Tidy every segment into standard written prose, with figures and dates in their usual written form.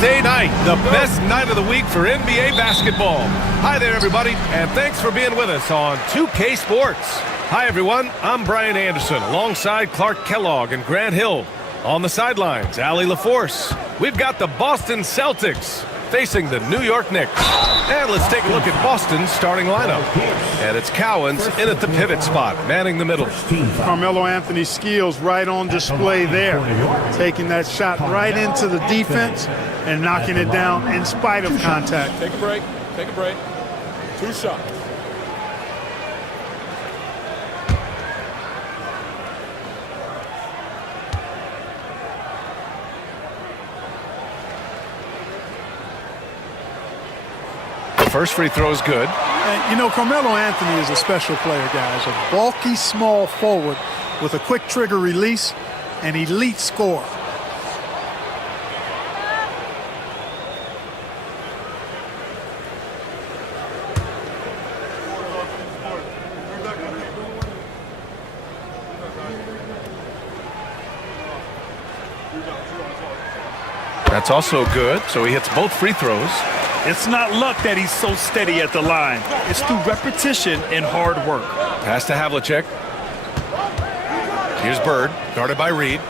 Wednesday night, the best night of the week for NBA basketball. Hi there, everybody, and thanks for being with us on 2K Sports. Hi, everyone. I'm Brian Anderson, alongside Clark Kellogg and Grant Hill. On the sidelines, Allie LaForce. We've got the Boston Celtics facing the New York Knicks. And let's take a look at Boston's starting lineup. And it's Cowens in at the pivot spot, manning the middle. Carmelo Anthony's skills right on display there. Taking that shot right into the defense and knocking it down in spite of contact. Take a break. Take a break. 2 shots. First free throw is good. And, you know, Carmelo Anthony is a special player, guys. A bulky, small forward with a quick trigger release, an elite scorer. That's also good, so he hits both free throws. It's not luck that he's so steady at the line. It's through repetition and hard work. Pass to Havlicek. Here's Bird, guarded by Reed.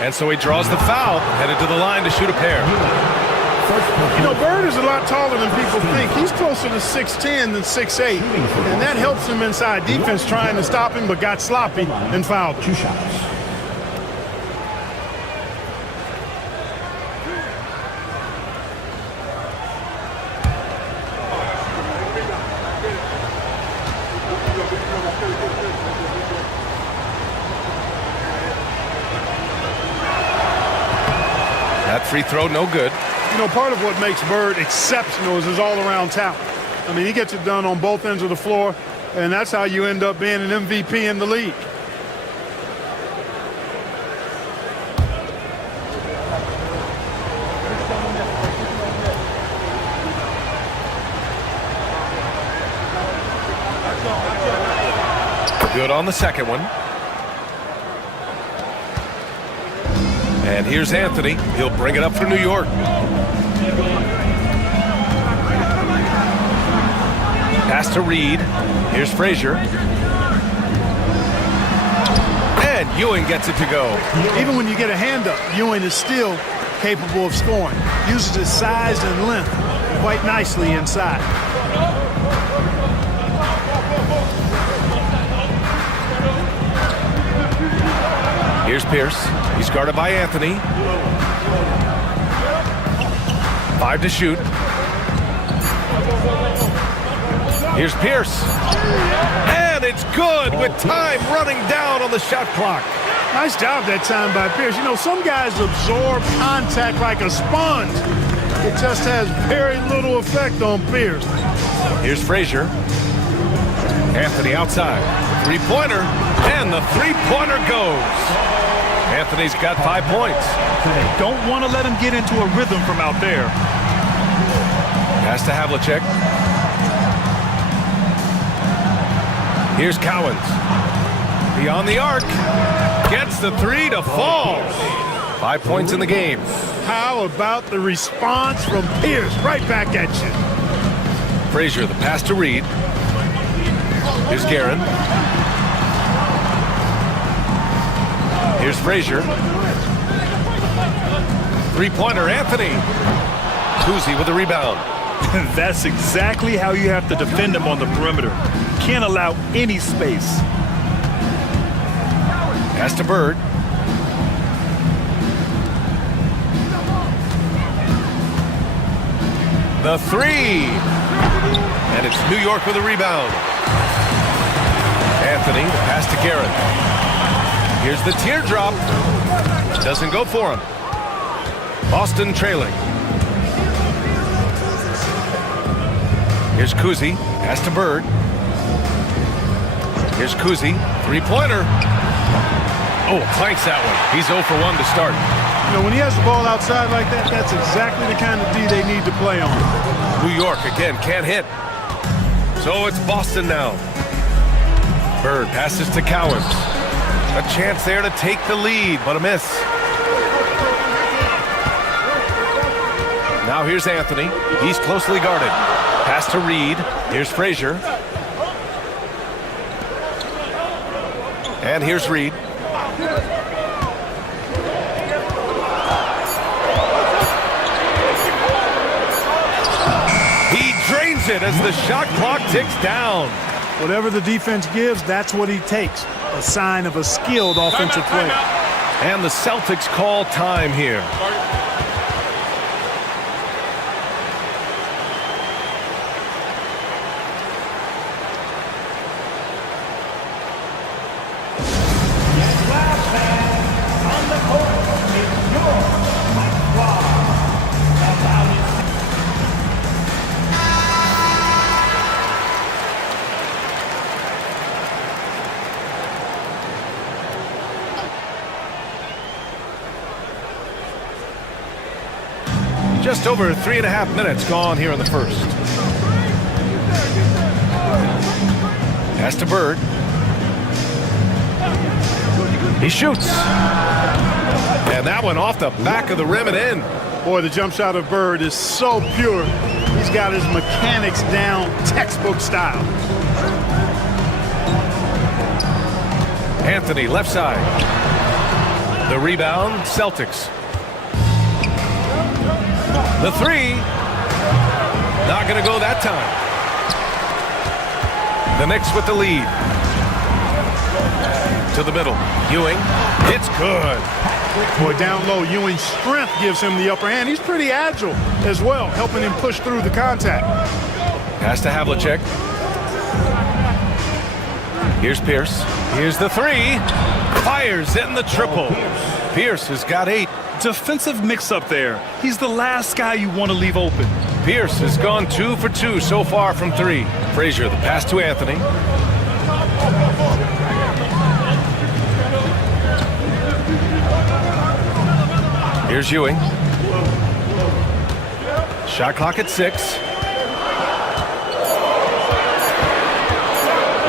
And so he draws the foul, headed to the line to shoot a pair. You know, Bird is a lot taller than people think. He's closer to 6'10" than 6'8", and that helps him inside defense trying to stop him, but got sloppy and fouled. 2 shots. That free throw, no good. You know, part of what makes Bird exceptional is his all-around talent. I mean, he gets it done on both ends of the floor, and that's how you end up being an MVP in the league. Good on the second one. And here's Anthony. He'll bring it up for New York. Pass to Reed. Here's Frazier. And Ewing gets it to go. Even when you get a hand up, Ewing is still capable of scoring. Uses his size and length quite nicely inside. Here's Pierce. He's guarded by Anthony. 5 to shoot. Here's Pierce. And it's good with time running down on the shot clock. Nice job that time by Pierce. You know, some guys absorb contact like a sponge. It just has very little effect on Pierce. Here's Frazier. Anthony outside. Three-pointer. And the three-pointer goes. Anthony's got 5 points. Don't want to let him get into a rhythm from out there. Pass to Havlicek. Here's Cowens. Beyond the arc. Gets the 3 to fall. 5 points in the game. How about the response from Pierce? Right back at you. Frazier, the pass to Reed. Here's Guerin. Here's Frazier. Three-pointer, Anthony. Kuzi with the rebound. That's exactly how you have to defend him on the perimeter. Can't allow any space. Pass to Bird. The 3. And it's New York with a rebound. Anthony, the pass to Guerin. Here's the teardrop. Doesn't go for him. Boston trailing. Here's Kuzi. Pass to Bird. Here's Kuzi. Three-pointer. Oh, clanks that one. He's 0 for 1 to start. You know, when he has the ball outside like that, that's exactly the kind of D they need to play on. New York, again, can't hit. So it's Boston now. Bird passes to Cowens. A chance there to take the lead, but a miss. Now here's Anthony. He's closely guarded. Pass to Reed. Here's Frazier. And here's Reed. He drains it as the shot clock ticks down. Whatever the defense gives, that's what he takes. A sign of a skilled offensive player. And the Celtics call time here. Just over 3.5 minutes gone here in the first. Pass to Bird. He shoots. And that one off the back of the rim and in. Boy, the jump shot of Bird is so pure. He's got his mechanics down, textbook style. Anthony, left side. The rebound, Celtics. The three, not going to go that time. The Knicks with the lead. To the middle, Ewing, it's good. Boy, down low, Ewing's strength gives him the upper hand. He's pretty agile as well, helping him push through the contact. Pass to Havlicek. Here's Pierce. Here's the three. Fires in the triple. Pierce has got 8. Defensive mix-up there. He's the last guy you want to leave open. Pierce has gone 2 for 2 so far from 3. Frazier, the pass to Anthony. Here's Ewing. Shot clock at 6.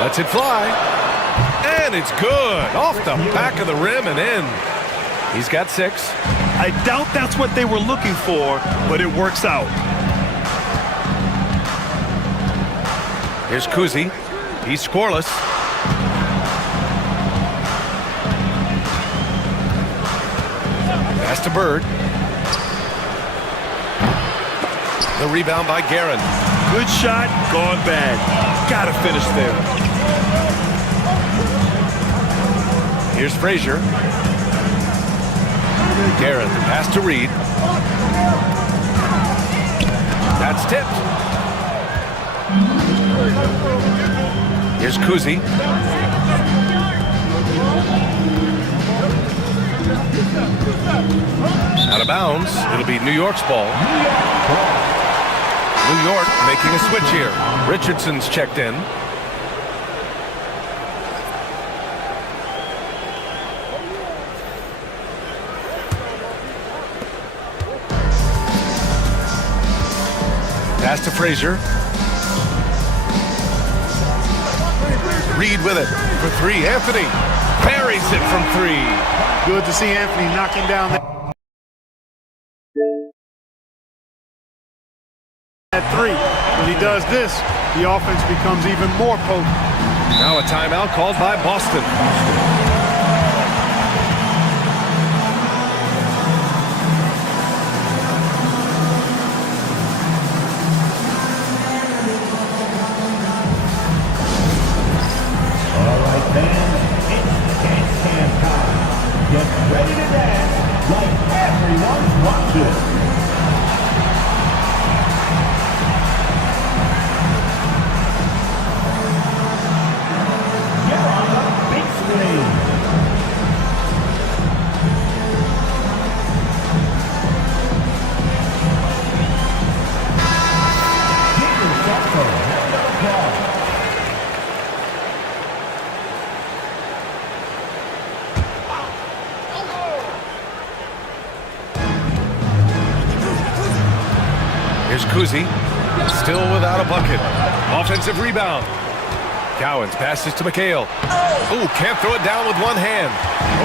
Lets it fly. And it's good. Off the back of the rim and in. He's got 6. I doubt that's what they were looking for, but it works out. Here's Kuzi. He's scoreless. Pass to Bird. The rebound by Guerin. Good shot, gone bad. Gotta finish there. Here's Frazier. Guerin, the pass to Reed. That's tipped. Here's Kuzi. Out of bounds. It'll be New York's ball. New York making a switch here. Richardson's checked in. Pass to Frazier. Reed with it for 3. Anthony buries it from 3. Good to see Anthony knocking down that 3. When he does this, the offense becomes even more potent. Now a timeout called by Boston. Ready to dance like everyone's watching. You're on the big screen. Give yourself a round of applause. Here's Kuzi, still without a bucket. Offensive rebound. Cowens passes to McHale. Ooh, can't throw it down with one hand.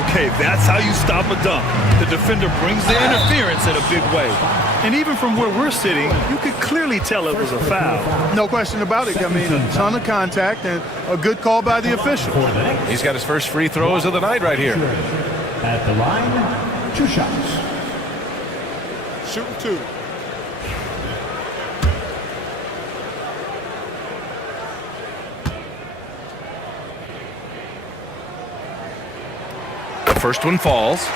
Okay, that's how you stop a dunk. The defender brings the interference in a big way. And even from where we're sitting, you could clearly tell it was a foul. No question about it. I mean, a ton of contact and a good call by the official. He's got his first free throws of the night right here. At the line, 2 shots. Shooting 2. The first one falls.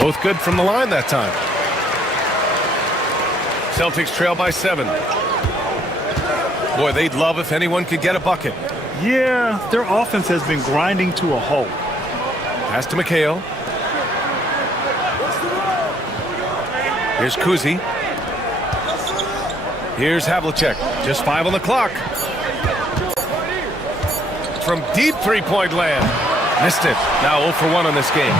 Both good from the line that time. Celtics trail by 7. Boy, they'd love if anyone could get a bucket. Yeah, their offense has been grinding to a halt. Pass to McHale. Here's Kuzi. Here's Havlicek. Just 5 on the clock. From deep three-point land. Missed it. Now 0 for 1 on this game.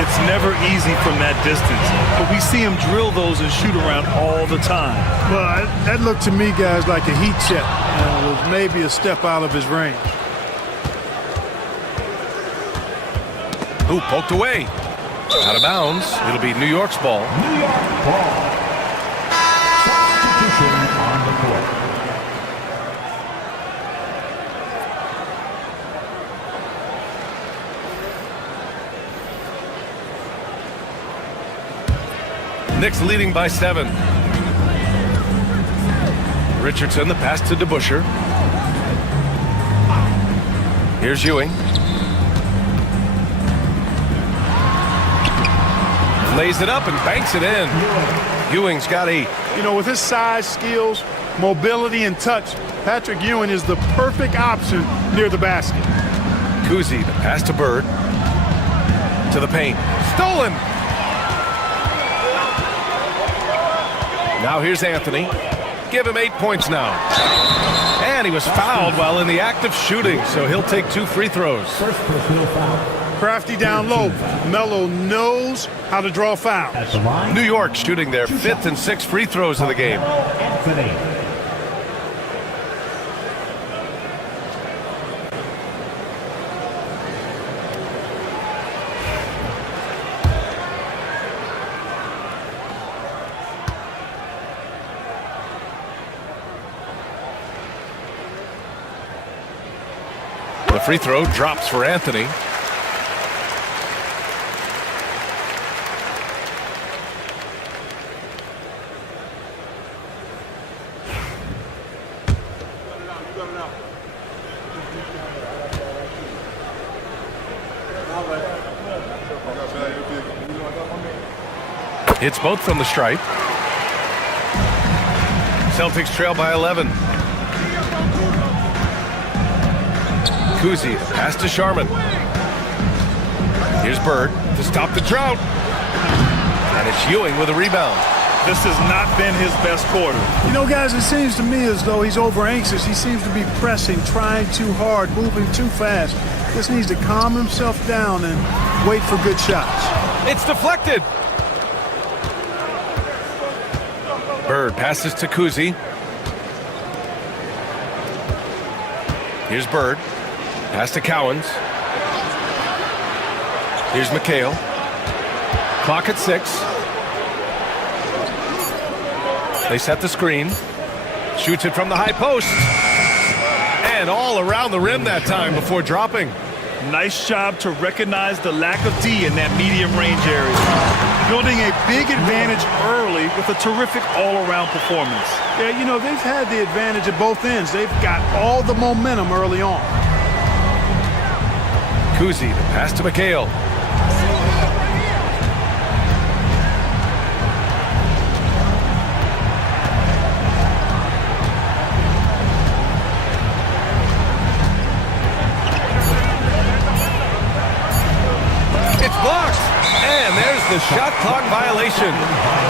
It's never easy from that distance, but we see him drill those and shoot around all the time. Well, that looked to me, guys, like a heat check. It was maybe a step out of his range. Ooh, poked away. Out of bounds. It'll be New York's ball. New York ball. Substitution on the court. Knicks leading by 7. Richardson, the pass to DeBusschere. Here's Ewing. Lays it up and banks it in. Ewing's got 8. You know, with his size, skills, mobility, and touch, Patrick Ewing is the perfect option near the basket. Kuzi, the pass to Bird. To the paint. Stolen! Now here's Anthony. Give him 8 points now. And he was fouled while in the act of shooting, so he'll take 2 free throws. First personal foul. Crafty down low. Melo knows how to draw fouls. At the line, New York shooting their 5th and 6th free throws of the game. Anthony. The free throw drops for Anthony. Hits both from the stripe. Celtics trail by 11. Kuzi, pass to Sharman. Here's Bird to stop the drought. And it's Ewing with a rebound. This has not been his best quarter. You know, guys, it seems to me as though he's over anxious. He seems to be pressing, trying too hard, moving too fast. Just needs to calm himself down and wait for good shots. It's deflected. Bird passes to Kuzi. Here's Bird. Pass to Cowens. Here's McHale. Clock at 6. They set the screen. Shoots it from the high post. And all around the rim that time before dropping. Nice job to recognize the lack of D in that medium range area. Building a big advantage early with a terrific all-around performance. Yeah, you know, they've had the advantage at both ends. They've got all the momentum early on. Kuzi, the pass to McHale. It's blocked. And there's the shot clock violation.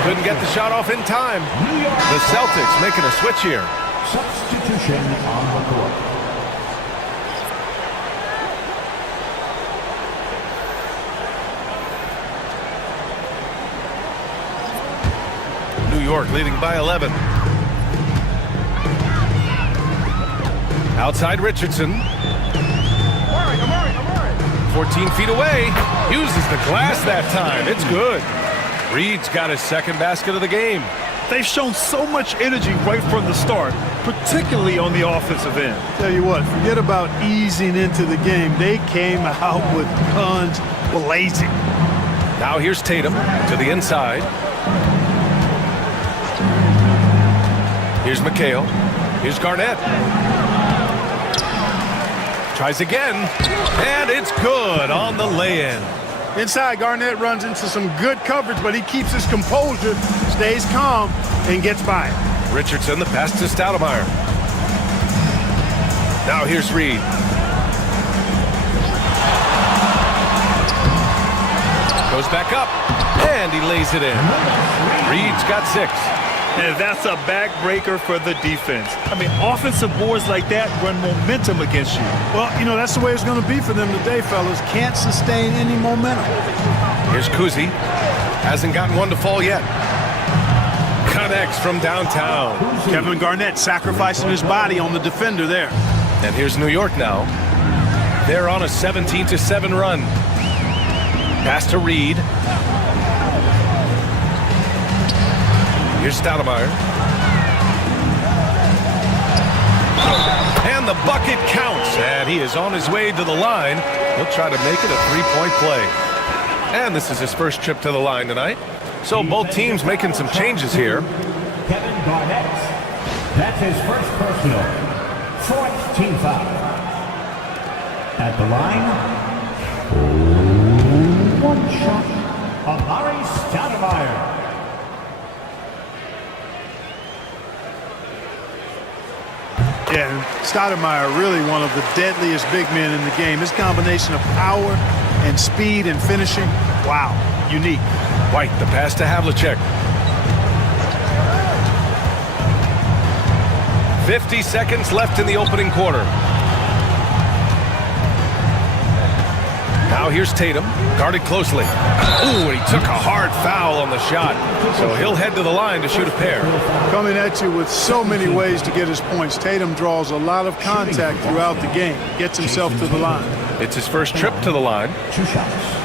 Couldn't get the shot off in time. The Celtics making a switch here. Substitution on the court. New York leading by 11. Outside Richardson. 14 feet away. Uses the glass that time. It's good. Reed's got his second basket of the game. They've shown so much energy right from the start, particularly on the offensive end. Tell you what, forget about easing into the game. They came out with guns blazing. Now here's Tatum to the inside. Here's McHale. Here's Garnett. Tries again, and it's good on the lay-in. Inside, Garnett runs into some good coverage, but he keeps his composure, stays calm, and gets by it. Richardson, the pass to Stoudemire. Now here's Reed. Goes back up, and he lays it in. Reed's got 6. And that's a backbreaker for the defense. I mean, offensive boards like that run momentum against you. Well, you know, that's the way it's going to be for them today, fellas. Can't sustain any momentum. Here's Kuzi. Hasn't gotten one to fall yet. Connects from downtown. Kevin Garnett sacrificing his body on the defender there. And here's New York now. They're on a 17-7 run. Pass to Reed. Here's Stoudemire. And the bucket counts. And he is on his way to the line. He'll try to make it a 3-point play. And this is his first trip to the line tonight. So both teams making some changes here. Kevin Garnett. That's his first personal. 4th team foul. At the line, one shot, Amari Stoudemire. Yeah, Stoudemire really one of the deadliest big men in the game. His combination of power and speed and finishing, wow, unique. White, the pass to Havlicek. 50 seconds left in the opening quarter. Now here's Tatum, guarded closely. Ooh, and he took a hard foul on the shot. So he'll head to the line to shoot a pair. Coming at you with so many ways to get his points. Tatum draws a lot of contact throughout the game. Gets himself to the line. It's his first trip to the line. 2 shots.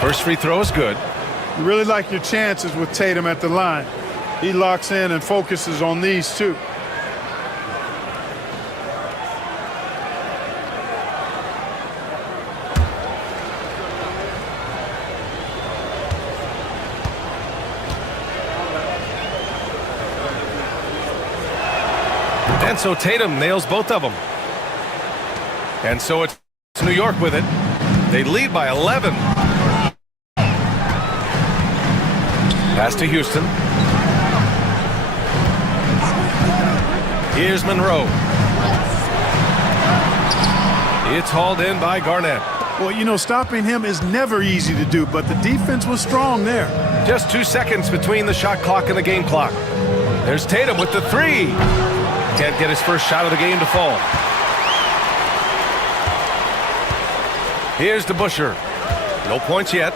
First free throw is good. You really like your chances with Tatum at the line. He locks in and focuses on these two. And so Tatum nails both of them. And so it's New York with it. They lead by 11. Pass to Houston. Here's Monroe. It's hauled in by Garnett. Well, you know, stopping him is never easy to do, but the defense was strong there. Just 2 seconds between the shot clock and the game clock. There's Tatum with the 3. Can't get his first shot of the game to fall. Here's DeBusschere. No points yet.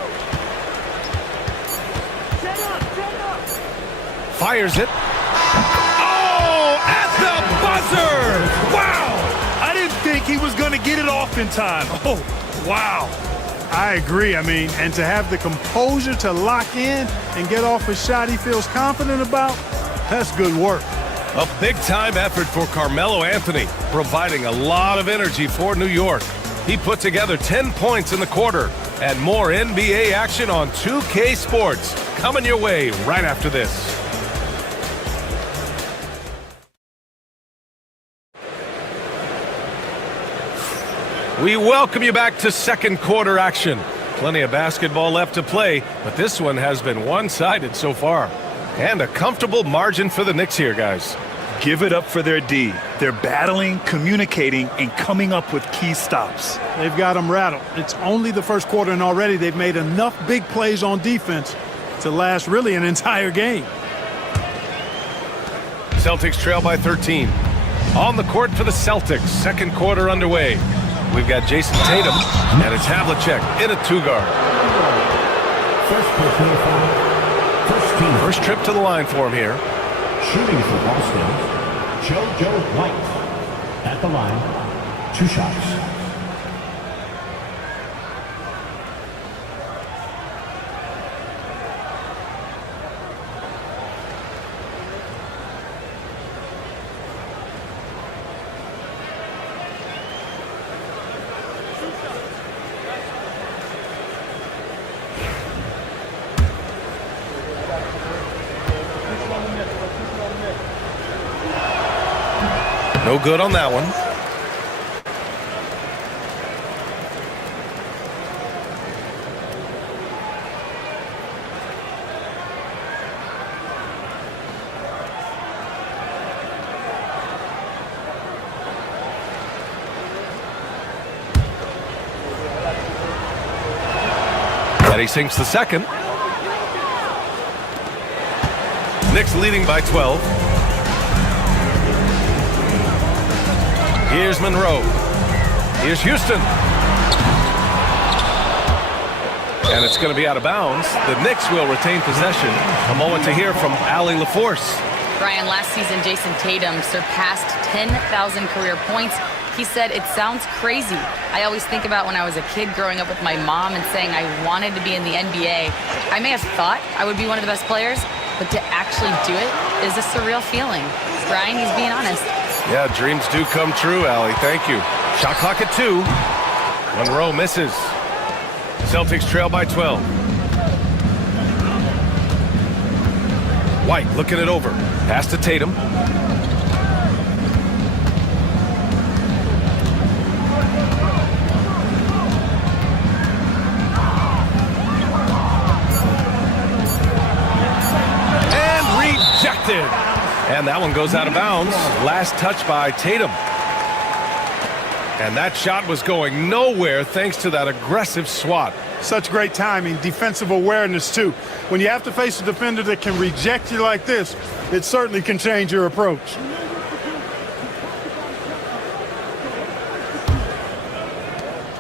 Fires it. Oh, at the buzzer! Wow! I didn't think he was going to get it off in time. Oh, wow. I agree. I mean, and to have the composure to lock in and get off a shot he feels confident about, that's good work. A big-time effort for Carmelo Anthony, providing a lot of energy for New York. He put together 10 points in the quarter, and more NBA action on 2K Sports coming your way right after this. We welcome you back to second quarter action. Plenty of basketball left to play, but this one has been one-sided so far. And a comfortable margin for the Knicks here, guys. Give it up for their D. They're battling, communicating, and coming up with key stops. They've got them rattled. It's only the first quarter, and already they've made enough big plays on defense to last really an entire game. Celtics trail by 13. On the court for the Celtics. Second quarter underway. We've got Jason Tatum, and it's Havlicek in a two-guard. First personal foul. First team. First trip to the line for him here. Shooting for Boston, JoJo White. At the line, 2 shots. No good on that one. And he sinks the second. Knicks leading by 12. Here's Monroe. Here's Houston. And it's going to be out of bounds. The Knicks will retain possession. A moment to hear from Allie LaForce. Brian, last season, Jason Tatum surpassed 10,000 career points. He said, "It sounds crazy. I always think about when I was a kid growing up with my mom and saying I wanted to be in the NBA. I may have thought I would be one of the best players, but to actually do it is a surreal feeling." Brian, he's being honest. Yeah, dreams do come true, Allie. Thank you. Shot clock at 2. Monroe misses. Celtics trail by 12. White looking it over. Pass to Tatum. And rejected. And that one goes out of bounds. Last touch by Tatum. And that shot was going nowhere thanks to that aggressive swat. Such great timing, defensive awareness, too. When you have to face a defender that can reject you like this, it certainly can change your approach.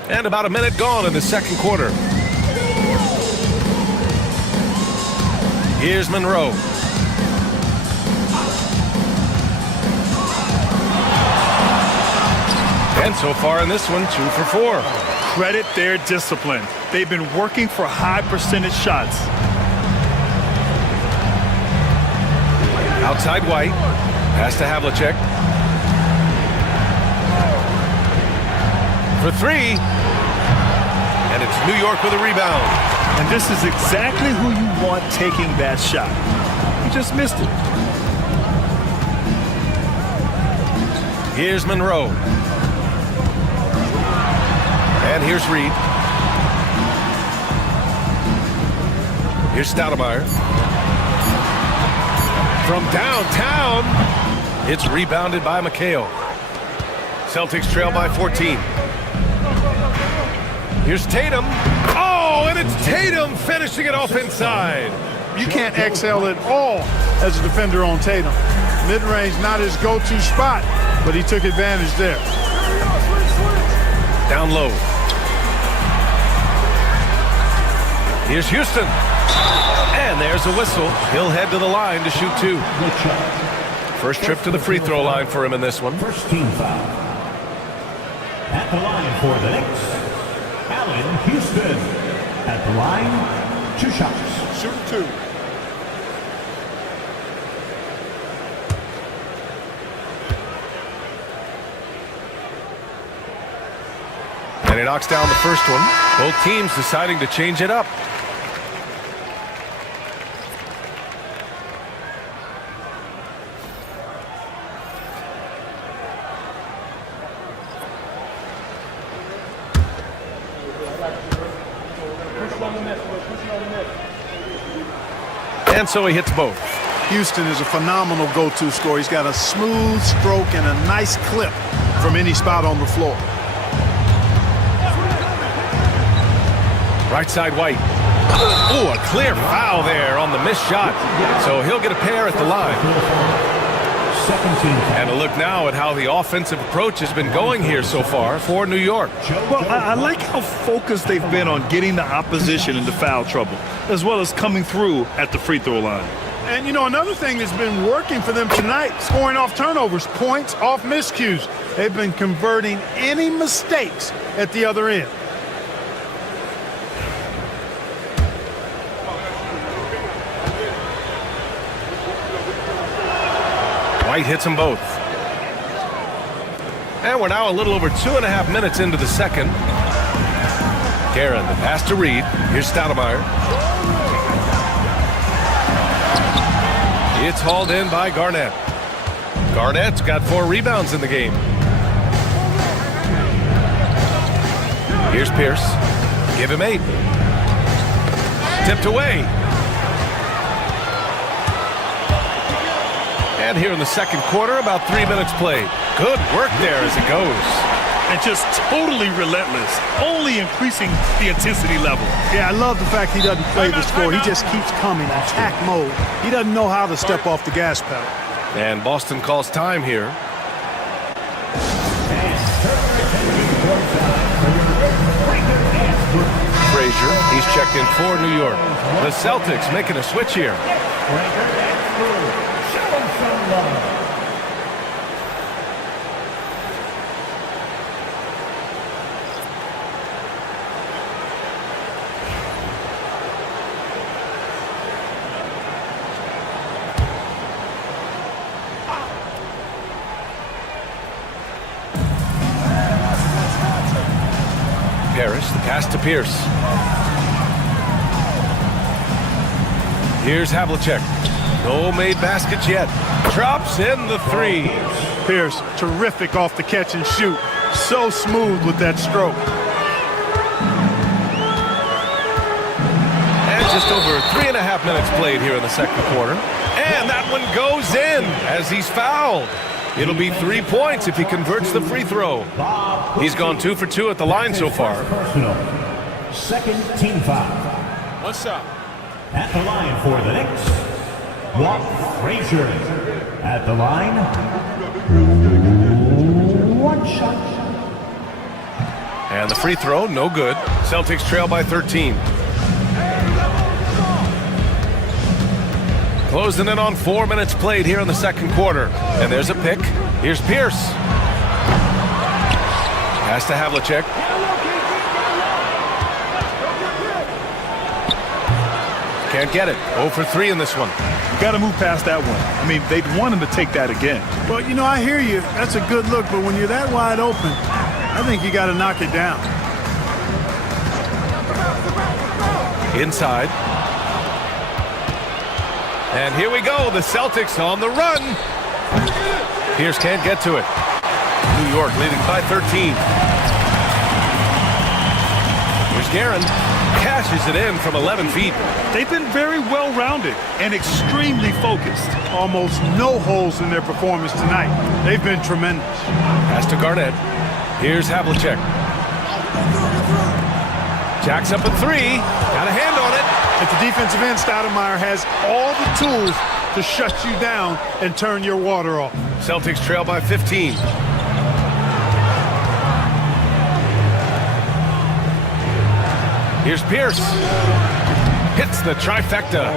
And about a minute gone in the second quarter. Here's Monroe. And so far in this one, 2 for 4. Credit their discipline. They've been working for high percentage shots. Outside White. Pass to Havlicek. For 3. And it's New York with a rebound. And this is exactly who you want taking that shot. He just missed it. Here's Monroe. And here's Reed. Here's Stoudemire. From downtown, it's rebounded by McHale. Celtics trail by 14. Here's Tatum. Oh, and it's Tatum finishing it off inside. You can't exhale at all as a defender on Tatum. Mid-range not his go-to spot, but he took advantage there. Down low. Here's Houston. And there's a whistle. He'll head to the line to shoot 2. First trip to the free throw line for him in this one. First team foul. At the line for the Knicks, Allen Houston. At the line, 2 shots. Shoot 2. And he knocks down the first one. Both teams deciding to change it up. And so he hits both. Houston is a phenomenal go-to scorer. He's got a smooth stroke and a nice clip from any spot on the floor. Right side, White. Oh, a clear foul there on the missed shot. So he'll get a pair at the line. And a look now at how the offensive approach has been going here so far for New York. Well, I like how focused they've been on getting the opposition into foul trouble, as well as coming through at the free throw line. And, you know, another thing that's been working for them tonight, scoring off turnovers, points off miscues. They've been converting any mistakes at the other end. White hits them both. And we're now a little over 2.5 minutes into the second. Guerin, the pass to Reed. Here's Stoudemire. It's hauled in by Garnett. Garnett's got 4 rebounds in the game. Here's Pierce. Give him 8. Tipped away. And here in the second quarter, about 3 minutes played. Good work there as it goes. And just totally relentless, only increasing the intensity level. Yeah, I love the fact he doesn't play the score. He just keeps coming, attack mode. He doesn't know how to step off the gas pedal. And Boston calls time here. Frazier, he's checked in for New York. The Celtics making a switch here. Harris, the pass to Pierce. Here's Havlicek. No made baskets yet. Drops in the 3. Pierce, terrific off the catch and shoot. So smooth with that stroke. And just over 3.5 minutes played here in the second quarter. And that one goes in as he's fouled. It'll be 3 points if he converts the free throw. He's gone 2 for 2 at the line so far. Second team foul. One shot. At the line for the Knicks, Frazier. At the line, 1 shot. And the free throw, no good. Celtics trail by 13. Closing in on 4 minutes played here in the second quarter. And there's a pick. Here's Pierce. Pass to Havlicek. Can't get it. 0 for 3 in this one. You got to move past that one. I mean, they'd want him to take that again. Well, you know, I hear you. That's a good look, but when you're that wide open, I think you got to knock it down. Inside. And here we go. The Celtics on the run. Pierce can't get to it. New York leading by 13. Here's Guerin. Cashes it in from 11 feet. They've been very well-rounded and extremely focused. Almost no holes in their performance tonight. They've been tremendous. Pass to Garnett. Here's Havlicek. Jacks up a 3. Got a hand on it. At the defensive end, Stoudemire has all the tools to shut you down and turn your water off. Celtics trail by 15. Here's Pierce. Hits the trifecta.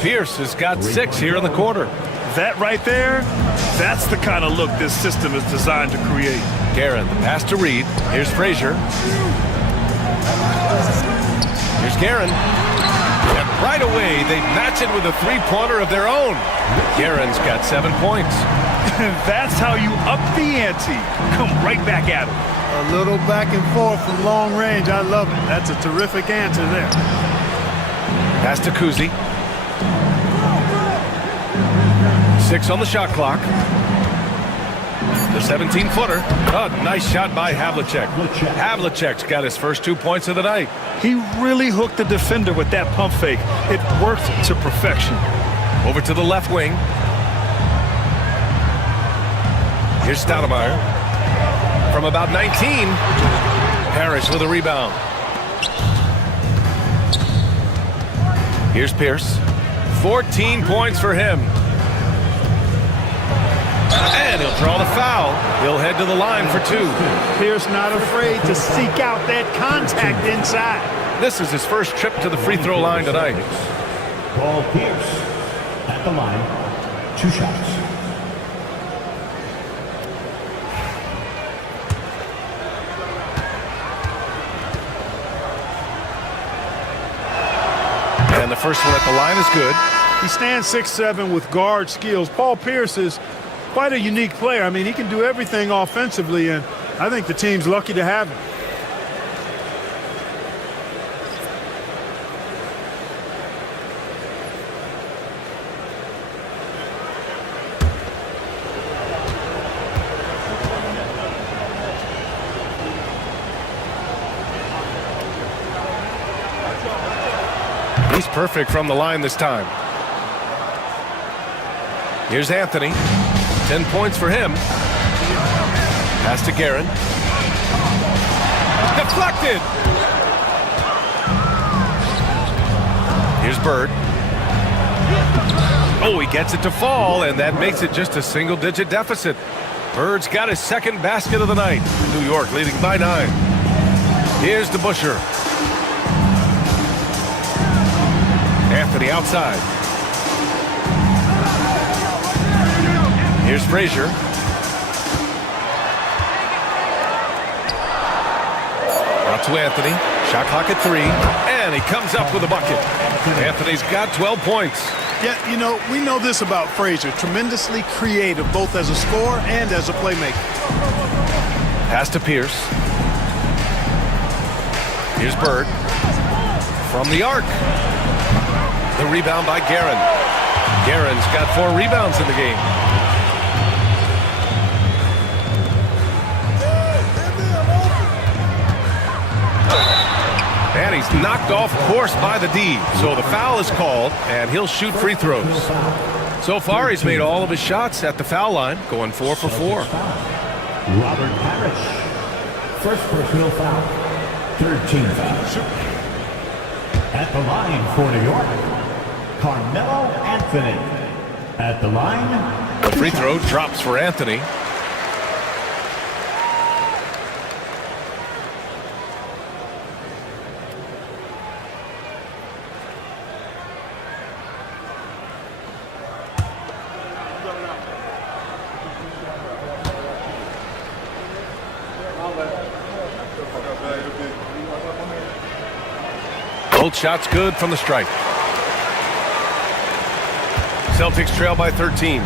Pierce has got 6 here in the quarter. That right there, that's the kind of look this system is designed to create. Guerin, the pass to Reed. Here's Frazier. Here's Guerin. And right away, they match it with a 3-pointer of their own. Guerin's got 7 points. That's how you up the ante. Come right back at him. A little back and forth from long range. I love it. That's a terrific answer there. Pass to Kuzi. 6 on the shot clock. The 17-footer. Oh, nice shot by Havlicek. Havlicek's got his first 2 points of the night. He really hooked the defender with that pump fake. It worked to perfection. Over to the left wing. Here's Stoudemire. From about 19. Parrish with a rebound. Here's Pierce. 14 points for him. And he'll draw the foul. He'll head to the line for 2. Pierce not afraid to seek out that contact inside. This is his first trip to the free throw line tonight. Paul Pierce at the line. 2 shots. And the first one at the line is good. He stands 6'7" with guard skills. Paul Pierce is quite a unique player. I mean, he can do everything offensively, and I think the team's lucky to have him. He's perfect from the line this time. Here's Anthony. 10 points for him. Pass to Guerin. Deflected. Here's Bird. Oh, he gets it to fall, and that makes it just a single-digit deficit. Bird's got his second basket of the night. New York leading by 9. Here's DeBusschere. Anthony outside. Here's Frazier. Out to Anthony. Shot clock at 3. And he comes up with a bucket. Anthony's got 12 points. Yeah, you know, we know this about Frazier. Tremendously creative, both as a scorer and as a playmaker. Pass to Pierce. Here's Bird. From the arc. The rebound by Guerin. Guerin's got 4 rebounds in the game. And he's knocked off course by the D. So the foul is called, and he'll shoot free throws. So far, he's made all of his shots at the foul line, going 4 for 4. Robert Parrish. First personal foul. 13 fouls. At the line for New York, Carmelo Anthony. At the line. The free throw drops for Anthony. Both shots good from the stripe. Celtics trail by 13.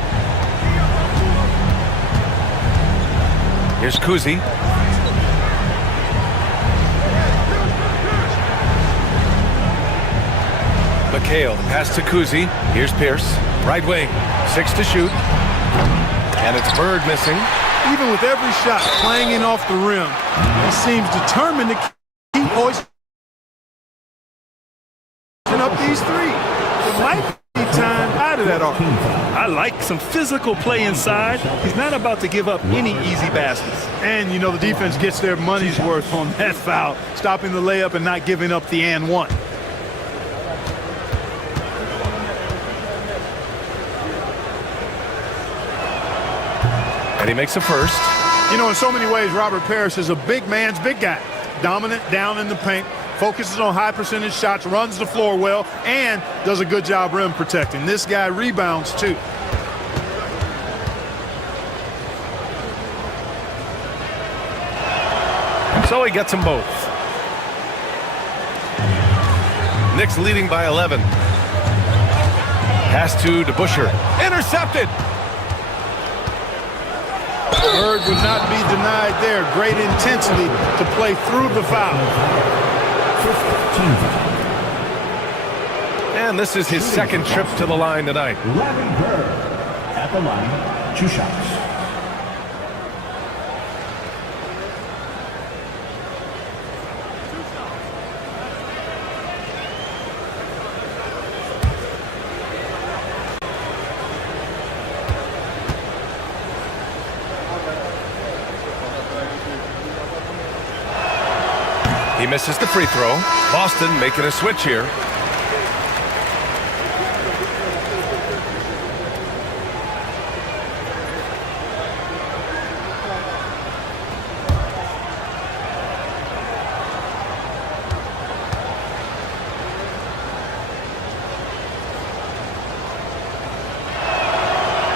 Here's Kuzi. McHale, pass to Kuzi. Here's Pierce. Right wing. 6 to shoot. And it's Bird missing. Even with every shot clanging off the rim, he seems determined to keep hoisting up these 3. It might be time out of that arc. I like some physical play inside. He's not about to give up any easy baskets. And, you know, the defense gets their money's worth on that foul, stopping the layup and not giving up the and one. And he makes a first. You know, in so many ways, Robert Parrish is a big man's big guy. Dominant down in the paint, focuses on high percentage shots, runs the floor well, and does a good job rim protecting. This guy rebounds too. So he gets them both. Knicks leading by 11. Pass to DeBusschere. Intercepted. Bird would not be denied there. Great intensity to play through the foul. And this is his second trip to the line tonight. Larry Bird at the line. 2 shots. He misses the free throw. Boston making a switch here.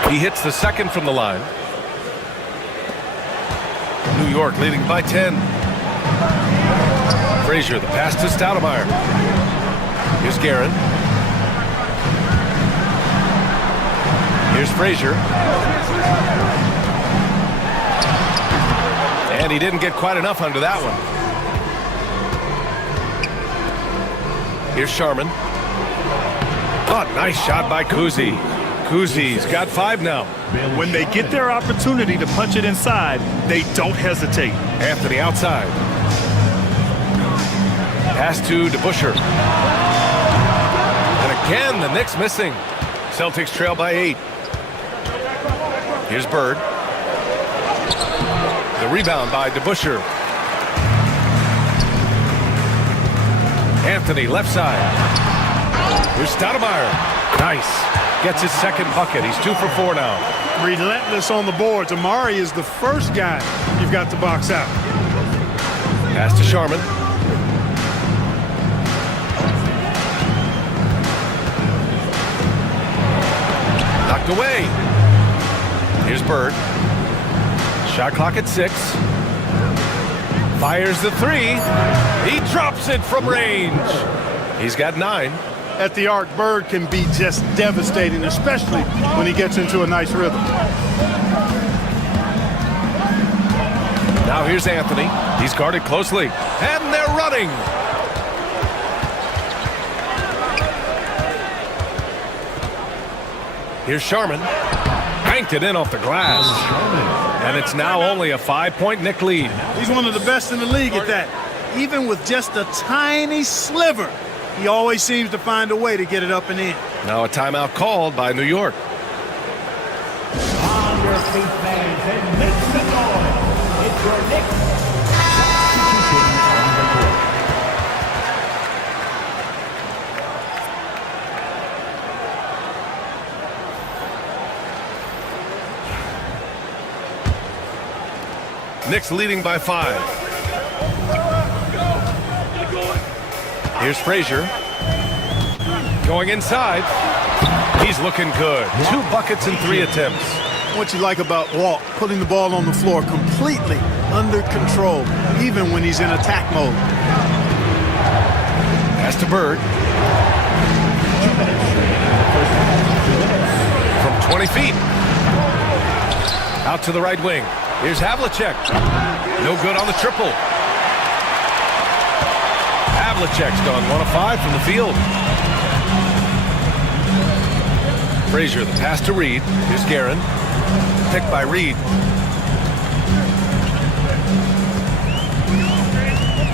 He hits the second from the line. New York leading by 10. Frazier, the pass to Stoudemire. Here's Guerin. Here's Frazier. And he didn't get quite enough under that one. Here's Sharman. Oh, nice shot by Kuzi. Kuzi's got 5 now. When they get their opportunity to punch it inside, they don't hesitate. Anthony outside. Pass to DeBusschere. And again, the Knicks missing. Celtics trail by 8. Here's Bird. The rebound by DeBusschere. Anthony left side. Here's Stoudemire. Nice. Gets his second bucket. He's 2 for 4 now. Relentless on the boards. Amari is the first guy you've got to box out. Pass to Sharman. Knocked away. Here's Bird. Shot clock at 6. Fires the 3. He drops it from range. He's got 9. At the arc, Bird can be just devastating, especially when he gets into a nice rhythm. Now here's Anthony. He's guarded closely. And they're running. Here's Sharman. Banked it in off the glass. And it's now only a 5-point Knick lead. He's one of the best in the league at that. Even with just a tiny sliver, he always seems to find a way to get it up and in. Now a timeout called by New York. On your feet, fans, and make some noise. It's your Knicks. Knicks leading by 5. Here's Frazier. Going inside. He's looking good. 2 buckets in 3 attempts. What you like about Walt, putting the ball on the floor completely under control, even when he's in attack mode. Pass to Bird. From 20 feet. Out to the right wing. Here's Havlicek. No good on the triple. Havlicek's gone 1 of 5 from the field. Frazier, the pass to Reed. Here's Guerin. Picked by Reed.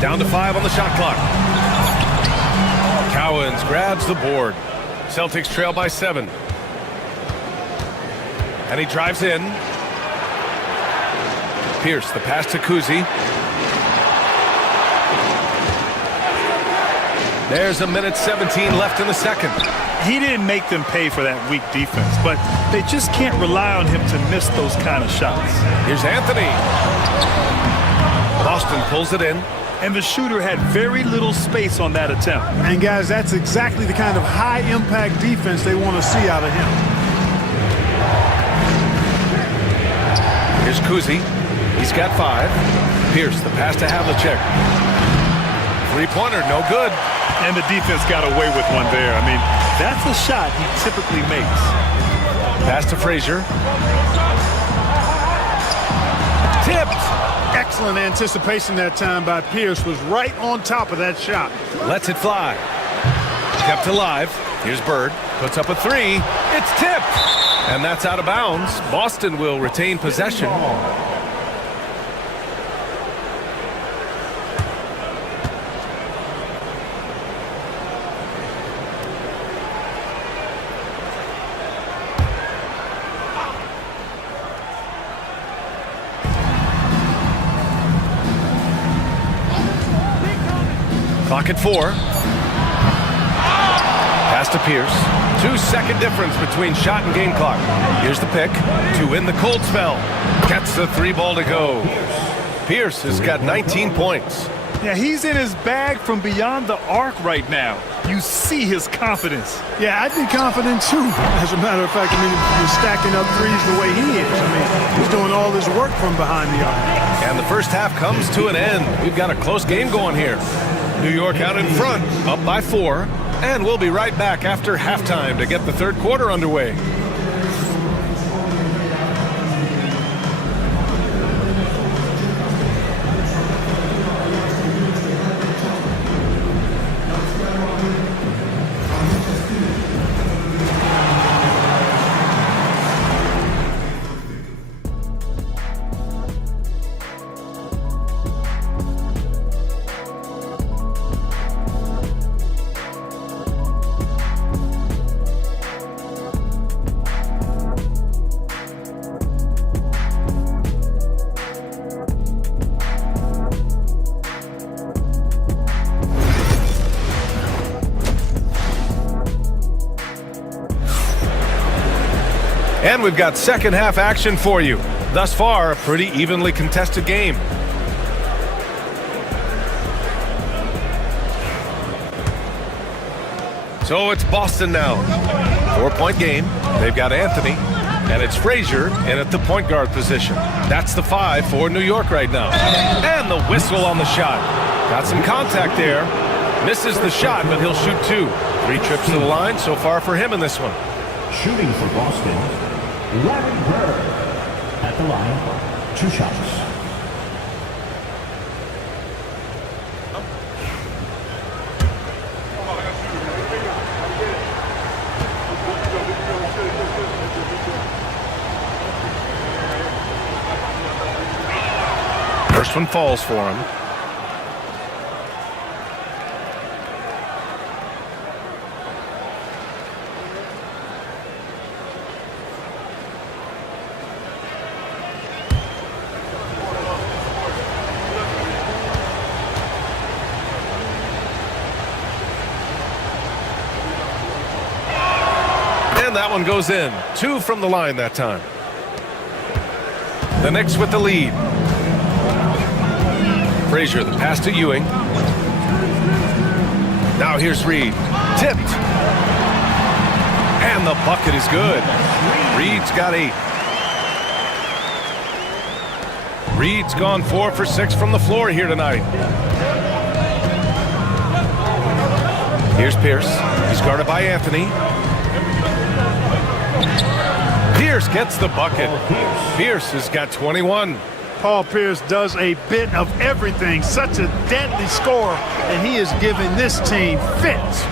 Down to 5 on the shot clock. Cowens grabs the board. Celtics trail by 7. And he drives in. Pierce, the pass to Kuzi. There's a minute 17 left in the second. He didn't make them pay for that weak defense, but they just can't rely on him to miss those kind of shots. Here's Anthony. Boston pulls it in. And the shooter had very little space on that attempt. And guys, that's exactly the kind of high-impact defense they want to see out of him. Here's Kuzi. He's got 5. Pierce, the pass to Havlicek. 3-pointer, no good. And the defense got away with one there. I mean, that's a shot he typically makes. Pass to Frazier. Tipped. Excellent anticipation that time by Pierce. Was right on top of that shot. Lets it fly. Kept alive. Here's Bird. Puts up a 3. It's tipped. And that's out of bounds. Boston will retain possession. Clock at 4. Pass to Pierce. 2-second difference between shot and game clock. Here's the pick to win the cold spell. Gets the 3 ball to go. Pierce has got 19 points. Yeah, he's in his bag from beyond the arc right now. You see his confidence. Yeah, I'd be confident too. As a matter of fact, I mean, he's stacking up threes the way he is. I mean, he's doing all his work from behind the arc. And the first half comes to an end. We've got a close game going here. New York out in front, up by 4. And we'll be right back after halftime to get the third quarter underway. And we've got second half action for you. Thus far, a pretty evenly contested game. So it's Boston now. 4-point game. They've got Anthony, and it's Frazier in at the point guard position. That's the 5 for New York right now. And the whistle on the shot. Got some contact there. Misses the shot, but he'll shoot 2. 3 trips to the line so far for him in this one. Shooting for Boston, Larry Bird. At the line, 2 shots. First one falls for him. And that one goes in. 2 from the line that time. The Knicks with the lead. Frazier, the pass to Ewing. Now here's Reed. Tipped. And the bucket is good. Reed's got 8. Reed's gone 4 for 6 from the floor here tonight. Here's Pierce. He's guarded by Anthony. Pierce gets the bucket. Pierce has got 21. Paul Pierce does a bit of everything. Such a deadly scorer, and he is giving this team fits.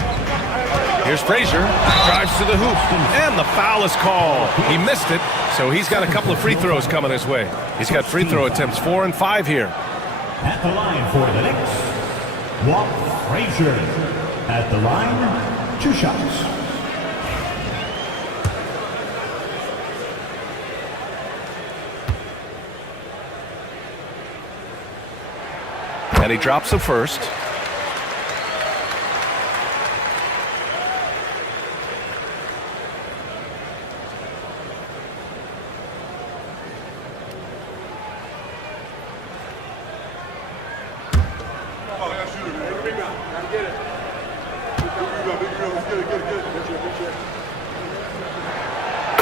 Here's Frazier. Drives to the hoop, and the foul is called. He missed it, so he's got a couple of free throws coming his way. He's got free throw attempts 4 and 5 here. At the line for the Knicks, Walt Frazier. At the line, 2 shots. And he drops the first.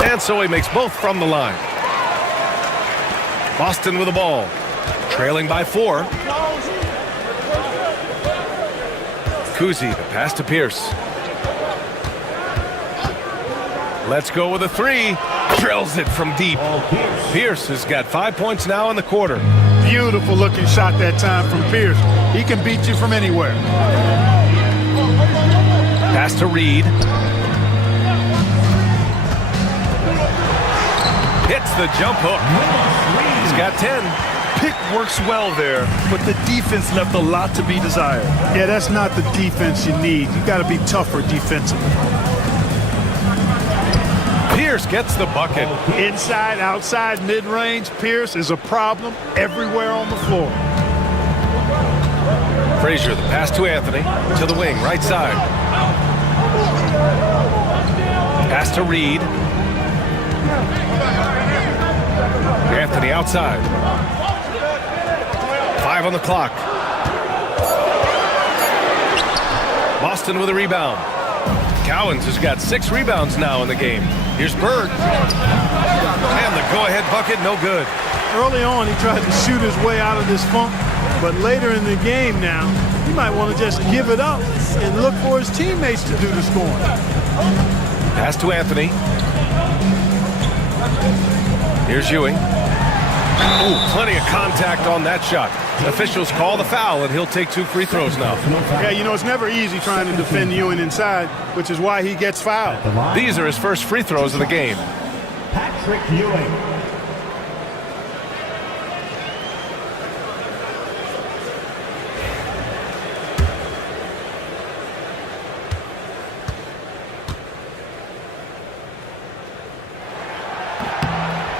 And so he makes both from the line. Boston with the ball. Trailing by 4. Kuzi, the pass to Pierce. Let's go with a 3. Drills it from deep. Pierce has got 5 points now in the quarter. Beautiful looking shot that time from Pierce. He can beat you from anywhere. Pass to Reed. Hits the jump hook. He's got 10. Pick works well there, but the defense left a lot to be desired. Yeah, that's not the defense you need. You got to be tougher defensively. Pierce gets the bucket. Inside, outside, mid-range, Pierce is a problem everywhere on the floor. Frazier, the pass to Anthony, to the wing, right side. Pass to Reed. Anthony outside. 5 on the clock. Boston with a rebound. Cowens has got 6 rebounds now in the game. Here's Bird. And the go-ahead bucket, no good. Early on, he tried to shoot his way out of this funk, but later in the game now, he might want to just give it up and look for his teammates to do the scoring. Pass to Anthony. Here's Ewing. Ooh, plenty of contact on that shot. Officials call the foul, and he'll take 2 free throws now. Yeah, you know, it's never easy trying to defend Ewing inside, which is why he gets fouled. These are his first free throws of the game. Patrick Ewing.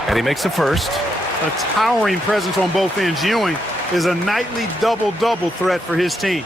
And he makes the first. A towering presence on both ends. Ewing is a nightly double-double threat for his team.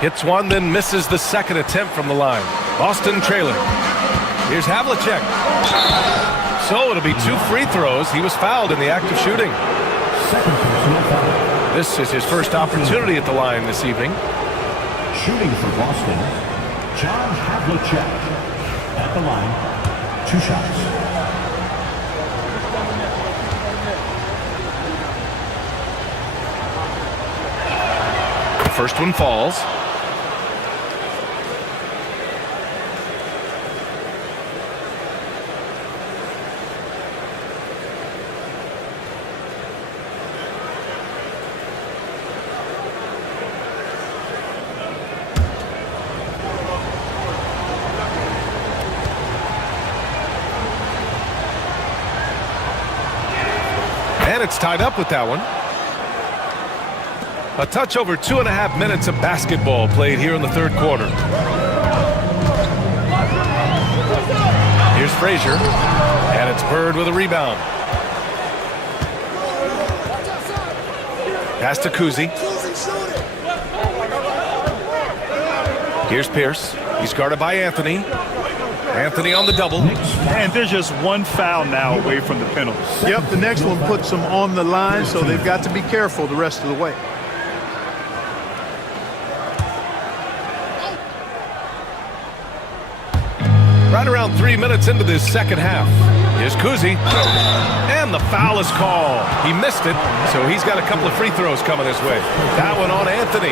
Hits one, then misses the second attempt from the line. Boston trailing. Here's Havlicek. So it'll be 2 free throws. He was fouled in the act of shooting. Second personal foul. This is his first opportunity at the line this evening. Shooting for Boston, John Havlicek. At the line, 2 shots. The first one falls. And it's tied up with that one. A touch over 2.5 minutes of basketball played here in the third quarter. Here's Frazier, and it's Bird with a rebound. Pass to Kuzi. Here's Pierce. He's guarded by Anthony. Anthony on the double. And there's just 1 foul now away from the penalty. Yep, the next one puts them on the line, so they've got to be careful the rest of the way. Right around 3 minutes into this second half. Here's Kuzi. And the foul is called. He missed it, so he's got a couple of free throws coming his way. That one on Anthony.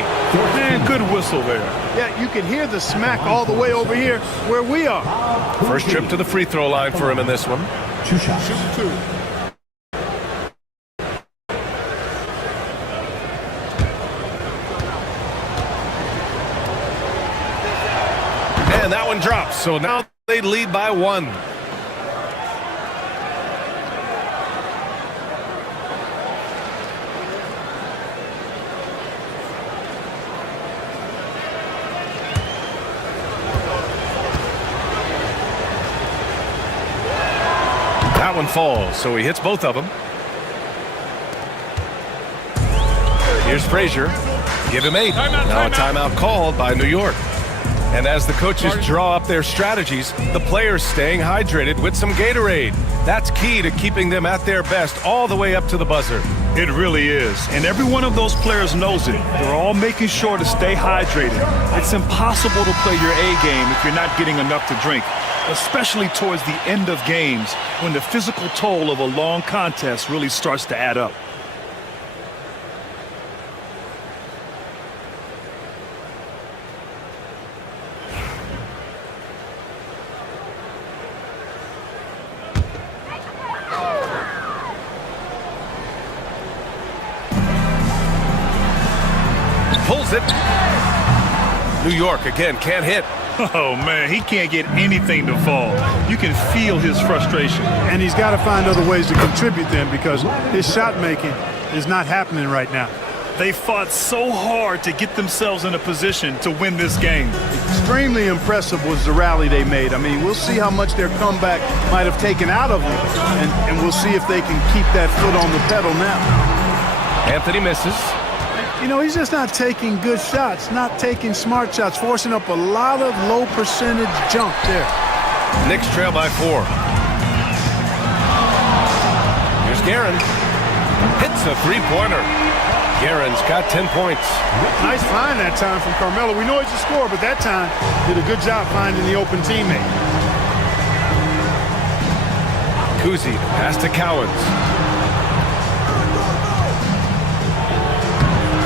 And good whistle there. Yeah, you can hear the smack all the way over here where we are. First trip to the free throw line for him in this one. 2 shots. Shooting 2. And that one drops, so now they lead by 1. That one falls, so he hits both of them. Here's Frazier. Give him 8. Now a timeout called by New York. And as the coaches draw up their strategies, the players staying hydrated with some Gatorade. That's key to keeping them at their best all the way up to the buzzer. It really is. And every one of those players knows it. They're all making sure to stay hydrated. It's impossible to play your A game if you're not getting enough to drink, especially towards the end of games when the physical toll of a long contest really starts to add up. Pulls it. New York again can't hit. Oh, man, he can't get anything to fall. You can feel his frustration. And he's got to find other ways to contribute then because his shot making is not happening right now. They fought so hard to get themselves in a position to win this game. Extremely impressive was the rally they made. I mean, we'll see how much their comeback might have taken out of them, and we'll see if they can keep that foot on the pedal now. Anthony misses. You know, he's just not taking good shots, not taking smart shots, forcing up a lot of low percentage jump there. Knicks trail by 4. Here's Guerin. Hits a three-pointer. Guerin's got 10 points. Nice find that time from Carmelo. We know he's a scorer, but that time did a good job finding the open teammate. Kuzi pass to Cowens.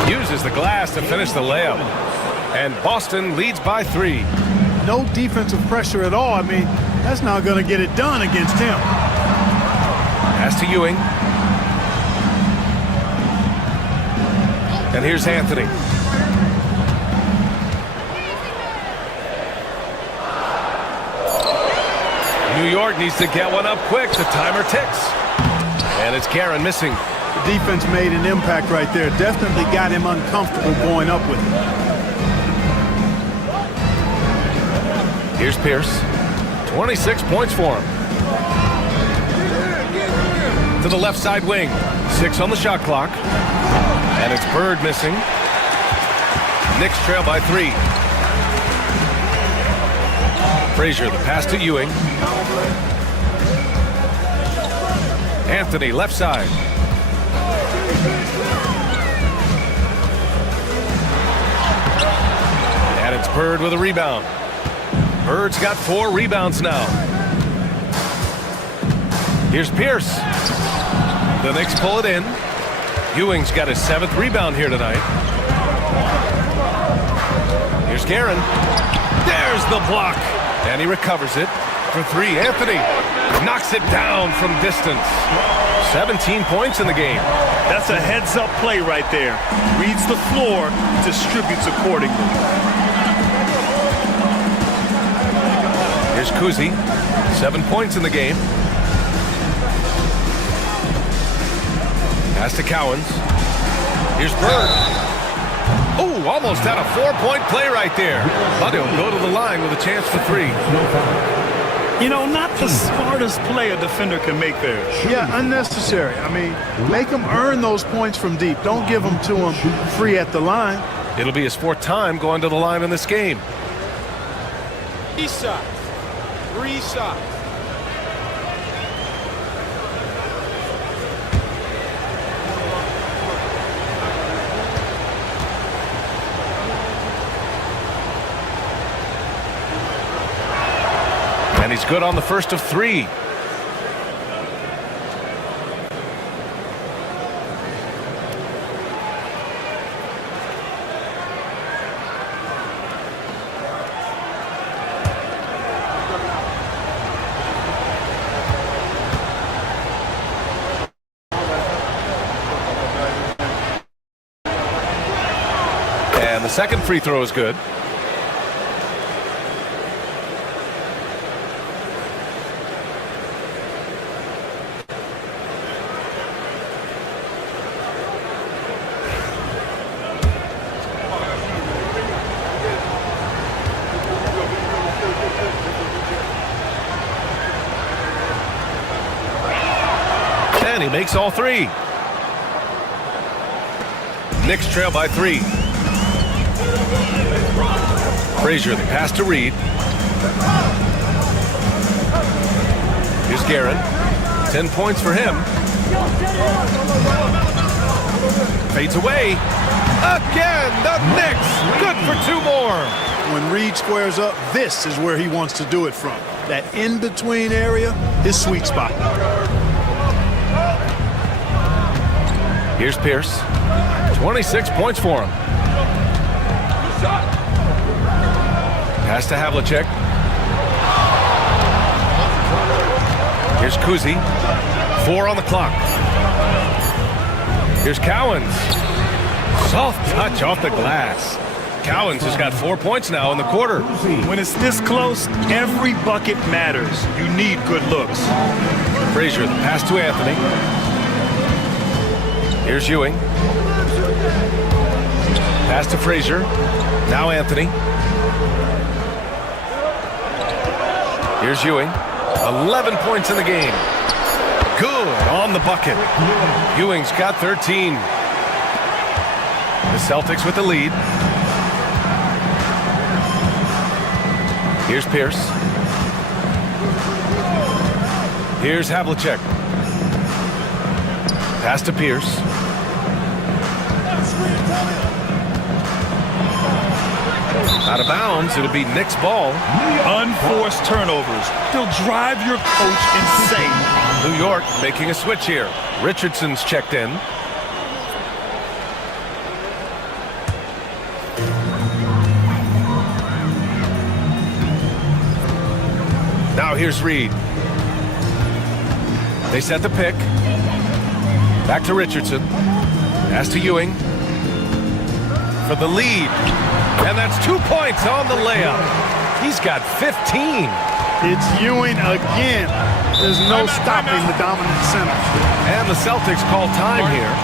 Uses the glass to finish the layup. And Boston leads by 3. No defensive pressure at all. I mean, that's not going to get it done against him. Pass to Ewing. And here's Anthony. New York needs to get one up quick. The timer ticks. And it's Guerin missing. The defense made an impact right there. Definitely got him uncomfortable going up with it. Here's Pierce. 26 points for him. To the left side wing. 6 on the shot clock. And it's Bird missing. Knicks trail by 3. Frazier, the pass to Ewing. Anthony, left side. And it's Bird with a rebound. Bird's got 4 rebounds now. Here's Pierce. The Knicks pull it in. Ewing's got his 7th rebound here tonight. Here's Guerin. There's the block. And he recovers it for 3. Anthony knocks it down from distance. 17 points in the game. That's a heads-up play right there. Reads the floor, distributes accordingly. Here's Kuzi. 7 points in the game. Pass to Cowens. Here's Bird. Oh, almost had a 4-point play right there. But he'll go to the line with a chance for 3. You know, not the smartest play a defender can make there. Yeah, unnecessary. I mean, make them earn those points from deep. Don't give them to him free at the line. It'll be his 4th time going to the line in this game. 3 shots. 3 shots. And he's good on the first of 3. And the second free throw is good. And he makes all 3. Knicks trail by 3. Frazier, the pass to Reed. Here's Guerin. 10 points for him. Fades away. Again, the Knicks. Good for 2 more. When Reed squares up, this is where he wants to do it from. That in-between area, his sweet spot. Here's Pierce. 26 points for him. Pass to Havlicek. Here's Kuzi. 4 on the clock. Here's Cowens. Soft touch off the glass. Cowens has got 4 points now in the quarter. When it's this close, every bucket matters. You need good looks. Frazier, the pass to Anthony. Here's Ewing. Pass to Frazier. Now Anthony. Here's Ewing. 11 points in the game. Good on the bucket. Ewing's got 13. The Celtics with the lead. Here's Pierce. Here's Havlicek. Pass to Pierce. Out of bounds, it'll be Knicks ball. Unforced turnovers. They'll drive your coach insane. New York making a switch here. Richardson's checked in. Now here's Reed. They set the pick. Back to Richardson. Pass to Ewing. For the lead. And that's 2 points on the layup. He's got 15. It's Ewing again. There's no stopping the dominant center. And the Celtics call time here.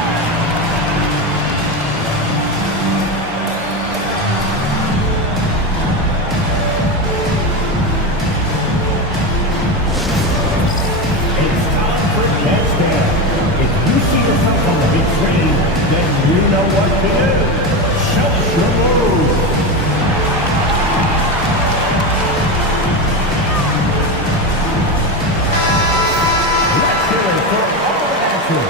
It's time for next down. If you see yourself on the big screen, then you know what to do. Show us your move. Let's hear it for all action.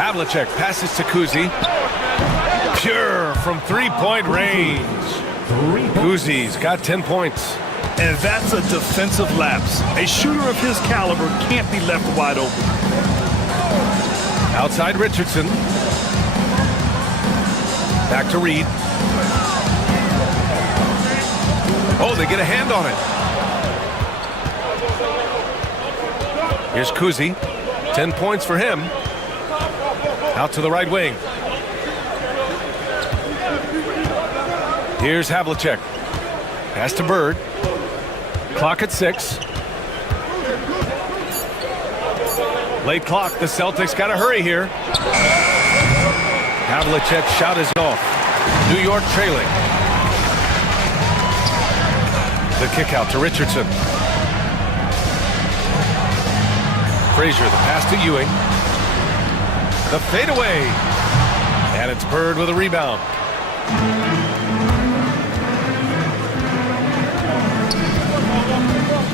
Havlicek passes to Kuzi. Pure from three-point range. Kuzi's got 10 points. And that's a defensive lapse. A shooter of his caliber can't be left wide open. Outside Richardson. Back to Reed. Oh, they get a hand on it. Here's Kuzi. 10 points for him. Out to the right wing. Here's Havlicek. Pass to Bird. Clock at 6. Late clock. The Celtics got to hurry here. Havlicek's shot is off. New York trailing. The kick out to Richardson. Frazier, the pass to Ewing. The fadeaway. And it's Bird with a rebound.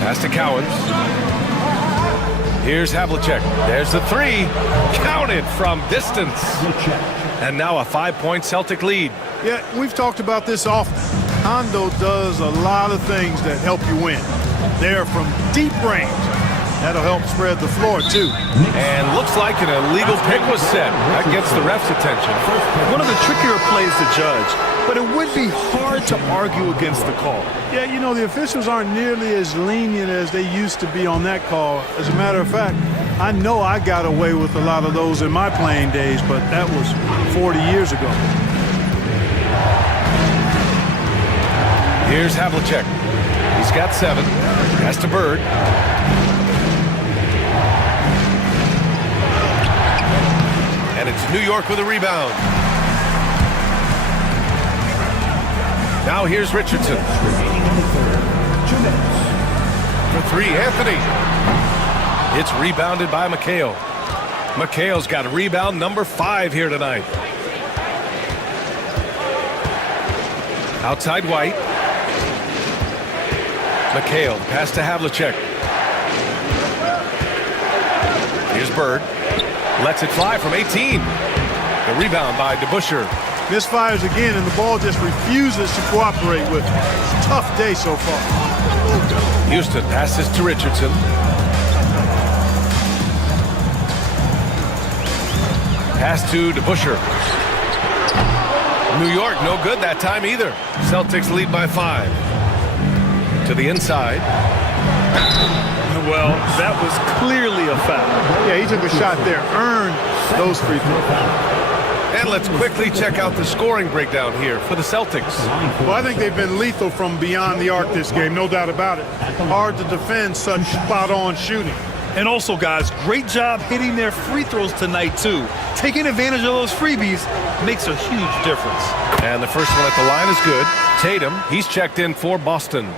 Pass to Cowens. Here's Havlicek. There's the three. Counted from distance. And now a 5-point Celtic lead. Yeah, we've talked about this often. Hondo does a lot of things that help you win. They're from deep range. That'll help spread the floor, too. And looks like an illegal pick was set. That gets the ref's attention. One of the trickier plays to judge, but it would be hard to argue against the call. Yeah, you know, the officials aren't nearly as lenient as they used to be on that call. As a matter of fact, I know I got away with a lot of those in my playing days, but that was 40 years ago. Here's Havlicek. He's got 7. Pass to Bird. And it's New York with a rebound. Now here's Richardson. For 3, Anthony. It's rebounded by McHale. McHale's got rebound number 5 here tonight. Outside White. McHale, pass to Havlicek. Here's Bird. Lets it fly from 18. The rebound by DeBusschere. Misfires again, and the ball just refuses to cooperate with it. It's a tough day so far. Houston passes to Richardson. Pass to DeBusschere. New York, no good that time either. Celtics lead by 5. To the inside. Well, that was clearly a foul. Yeah, he took a shot there. Earned those free throws. And let's quickly check out the scoring breakdown here for the Celtics. Well, I think they've been lethal from beyond the arc this game, no doubt about it. Hard to defend such spot-on shooting. And also, guys, great job hitting their free throws tonight, too. Taking advantage of those freebies makes a huge difference. And the first one at the line is good. Tatum, he's checked in for Boston.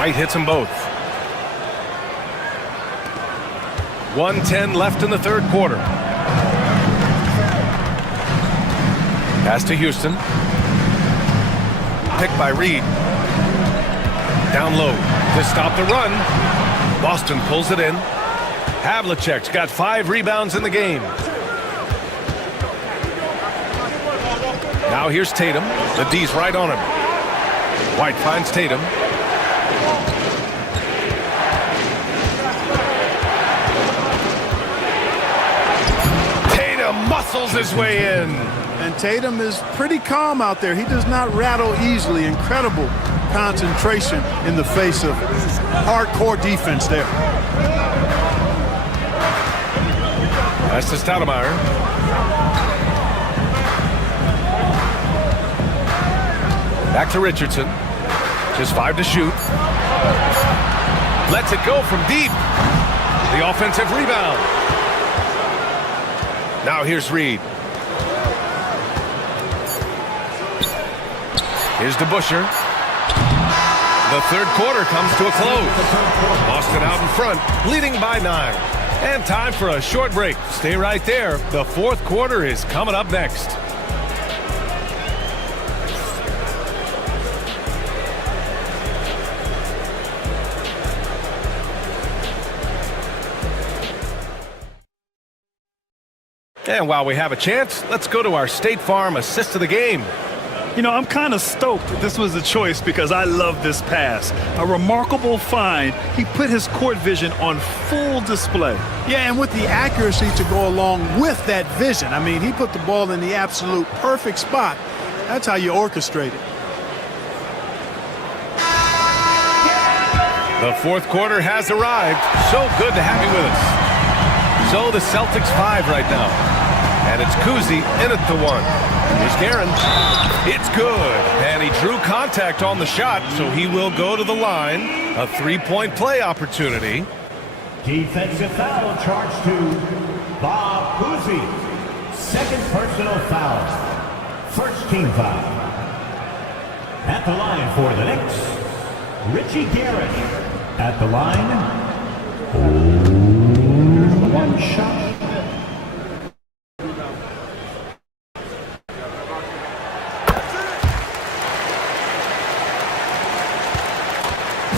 White hits them both. 1:10 left in the third quarter. Pass to Houston. Picked by Reed. Down low to stop the run. Boston pulls it in. Havlicek's got 5 rebounds in the game. Now here's Tatum. The D's right on him. White finds Tatum. Muscles his way in. And Tatum is pretty calm out there. He does not rattle easily. Incredible concentration in the face of hardcore defense there. That's to Stoudemire. Back to Richardson. Just 5 to shoot. Lets it go from deep. The offensive rebound. Now here's Reed. Here's DeBusschere. The third quarter comes to a close. Boston out in front, leading by 9. And time for a short break. Stay right there. The fourth quarter is coming up next. And while we have a chance, let's go to our State Farm assist of the game. You know, I'm kind of stoked that this was a choice because I love this pass. A remarkable find. He put his court vision on full display. Yeah, and with the accuracy to go along with that vision. I mean, he put the ball in the absolute perfect spot. That's how you orchestrate it. The fourth quarter has arrived. So good to have you with us. So the Celtics 5 right now. And it's Kuzi in at the 1. Here's Guerin. It's good. And he drew contact on the shot, so he will go to the line. A 3-point play opportunity. Defensive foul charged to Bob Cousy. Second personal foul. First team foul. At the line for the Knicks, Richie Garrett. At the line, one shot.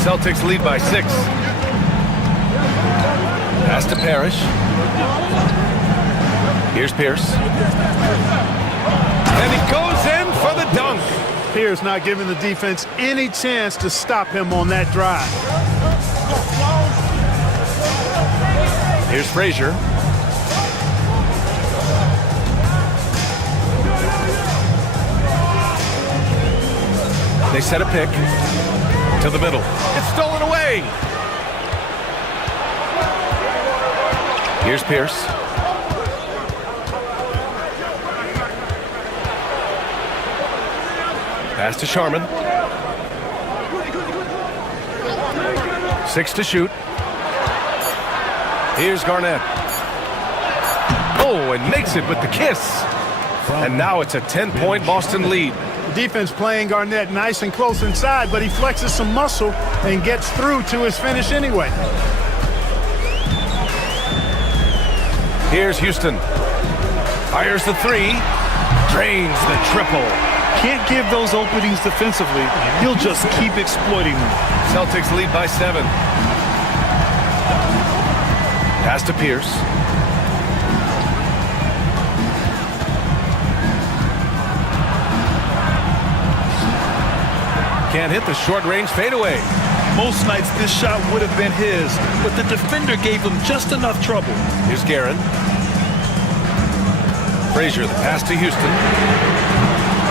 Celtics lead by 6. Pass to Parrish. Here's Pierce. And he goes in for the dunk. Pierce not giving the defense any chance to stop him on that drive. Here's Frazier. They set a pick to the middle. It's stolen away. Here's Pierce. Pass to Sharman. 6 to shoot. Here's Garnett. Oh, and makes it with the kiss. And now it's a 10-point Boston lead. Defense playing Garnett nice and close inside, but he flexes some muscle and gets through to his finish anyway. Here's Houston. Fires the 3. Drains the triple. can't give those openings defensively, he'll just keep exploiting them. Celtics lead by 7. Pass to Pierce. Can't hit the short-range fadeaway. Most nights this shot would have been his, but the defender gave him just enough trouble. Here's Guerin. Frazier, the pass to Houston.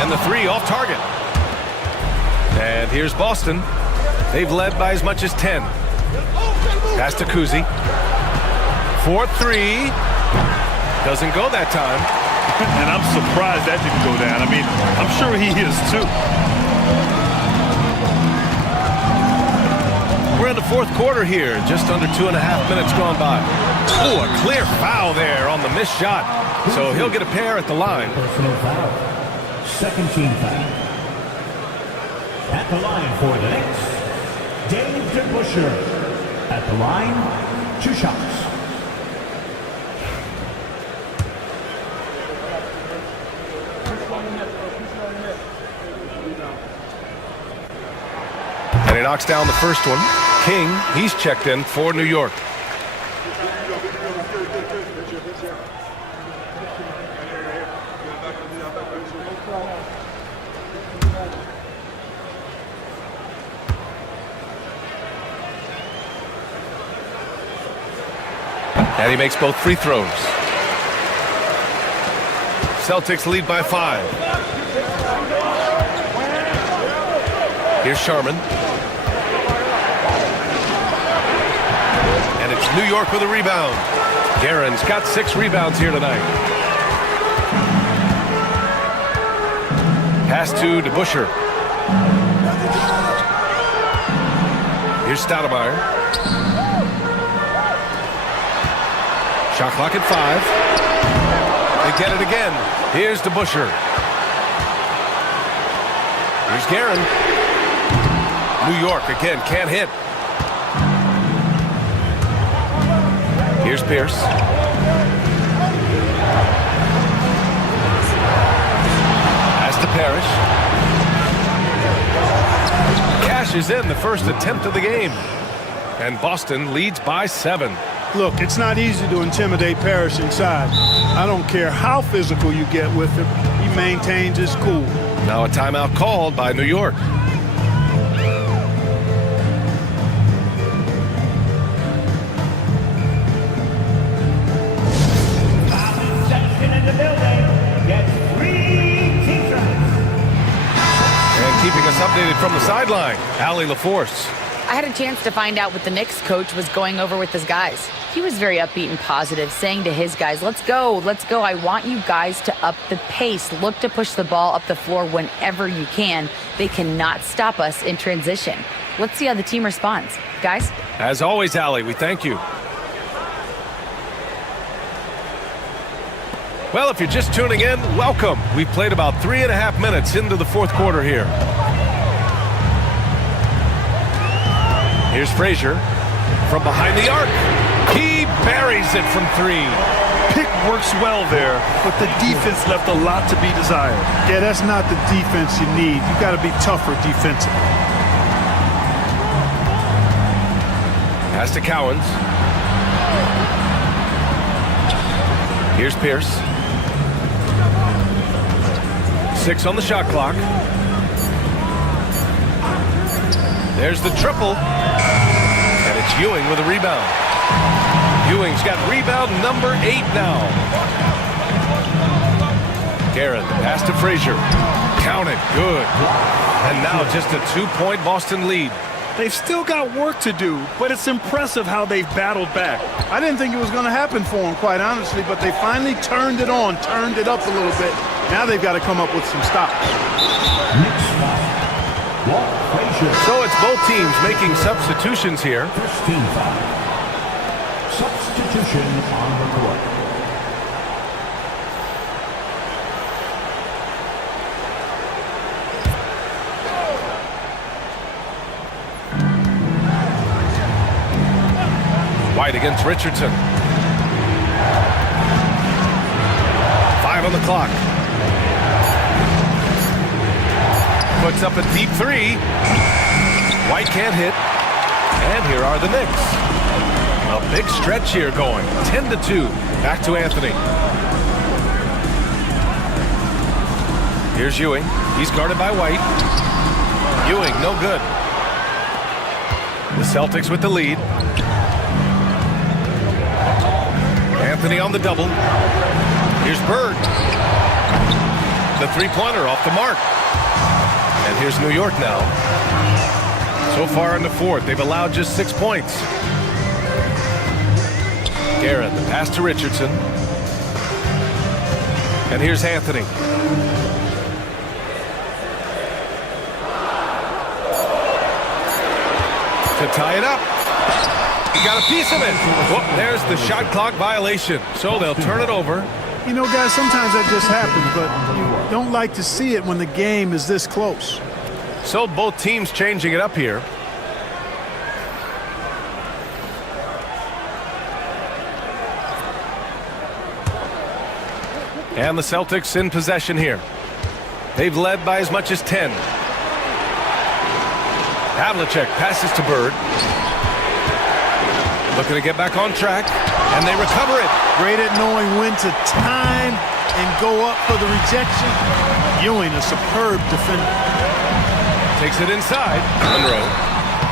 And the 3 off target. And here's Boston. They've led by as much as 10. Pass to Kuzi. 4-3. Doesn't go that time. And I'm surprised that didn't go down. I mean, I'm sure he is too. We're in the fourth quarter here. Just under 2.5 minutes gone by. Oh, a clear foul there on the missed shot. So he'll get a pair at the line. Personal foul. Second team foul. At the line for the Knicks, Dave DeBusschere. At the line, 2 shots. And he knocks down the first one. King, he's checked in for New York. And he makes both free throws. Celtics lead by 5. Here's Sharman. And it's New York with a rebound. Guerin's got 6 rebounds here tonight. Pass to DeBusschere. Here's Stoudemire. Shot clock at 5. They get it again. Here's DeBusschere. Here's Guerin. New York again can't hit. Here's Pierce. Pass to Parrish. Cashes in the first attempt of the game. And Boston leads by 7. Look, it's not easy to intimidate Parrish inside. I don't care how physical you get with him. He maintains his cool. Now a timeout called by New York. Keeping us updated from the sideline, Allie LaForce. I had a chance to find out what the Knicks coach was going over with his guys. He was very upbeat and positive, saying to his guys, let's go. I want you guys to up the pace. Look to push the ball up the floor whenever you can. They cannot stop us in transition. Let's see how the team responds. Guys? As always, Allie, we thank you. Well, if you're just tuning in, welcome. We've played about 3.5 minutes into the fourth quarter here. Here's Frazier from behind the arc. He buries it from 3. Pick works well there, but the defense left a lot to be desired. Yeah, that's not the defense you need. You got to be tougher defensively. Pass to Cowens. Here's Pierce. 6 on the shot clock. There's the triple. And it's Ewing with a rebound. Ewing's got rebound number 8 now. Guerin, pass to Frazier. Count it. Good. And now just a 2-point Boston lead. They've still got work to do, but it's impressive how they've battled back. I didn't think it was going to happen for them, quite honestly, but they finally turned it on, turned it up a little bit. Now they've got to come up with some stops. So it's both teams making substitutions here. First team foul. Substitution on the court. White against Richardson. 5 on the clock. Puts up a deep three. White can't hit. And here are the Knicks. A big stretch here going. 10-2. Back to Anthony. Here's Ewing. He's guarded by White. Ewing, no good. The Celtics with the lead. Anthony on the double. Here's Bird. The three-pointer off the mark. And here's New York now. So far in the fourth, they've allowed just 6 points. Garrett, the pass to Richardson. And here's Anthony. To tie it up. He got a piece of it. Whoop, there's the shot clock violation. So they'll turn it over. You know, guys, sometimes that just happens, but you don't like to see it when the game is this close. So both teams changing it up here. And the Celtics in possession here. They've led by as much as 10. Havlicek passes to Bird. Looking to get back on track, and they recover it. Great at knowing when to time and go up for the rejection. Ewing, a superb defender. Takes it inside. Monroe.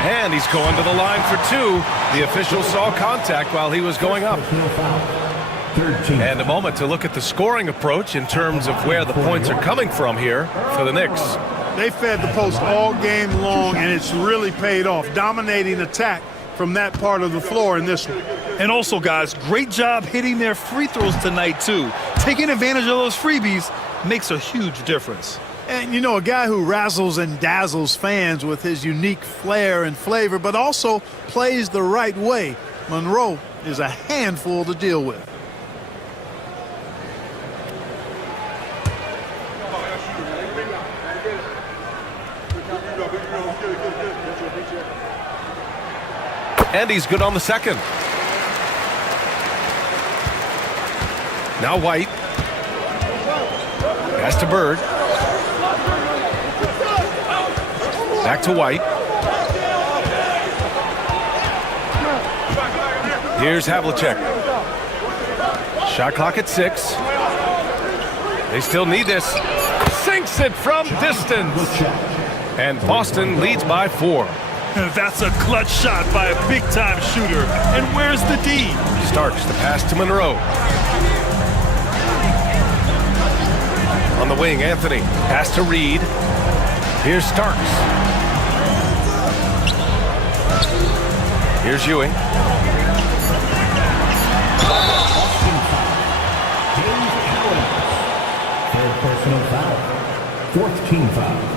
And he's going to the line for two. The official saw contact while he was going up. And a moment to look at the scoring approach in terms of where the points are coming from here for the Knicks. They fed the post all game long, and it's really paid off. Dominating attack from that part of the floor in this one. And also, guys, great job hitting their free throws tonight, too. Taking advantage of those freebies makes a huge difference. And, you know, a guy who razzles and dazzles fans with his unique flair and flavor, but also plays the right way. Monroe is a handful to deal with. And he's good on the second. Now White. Pass to Bird. Back to White. Here's Havlicek. Shot clock at 6. They still need this. Sinks it from distance. And Boston leads by 4. That's a clutch shot by a big-time shooter. And where's the D? Starks, the pass to Monroe. On the wing, Anthony. Pass to Reed. Here's Starks. Here's Ewing. Third personal foul. Fourth team foul.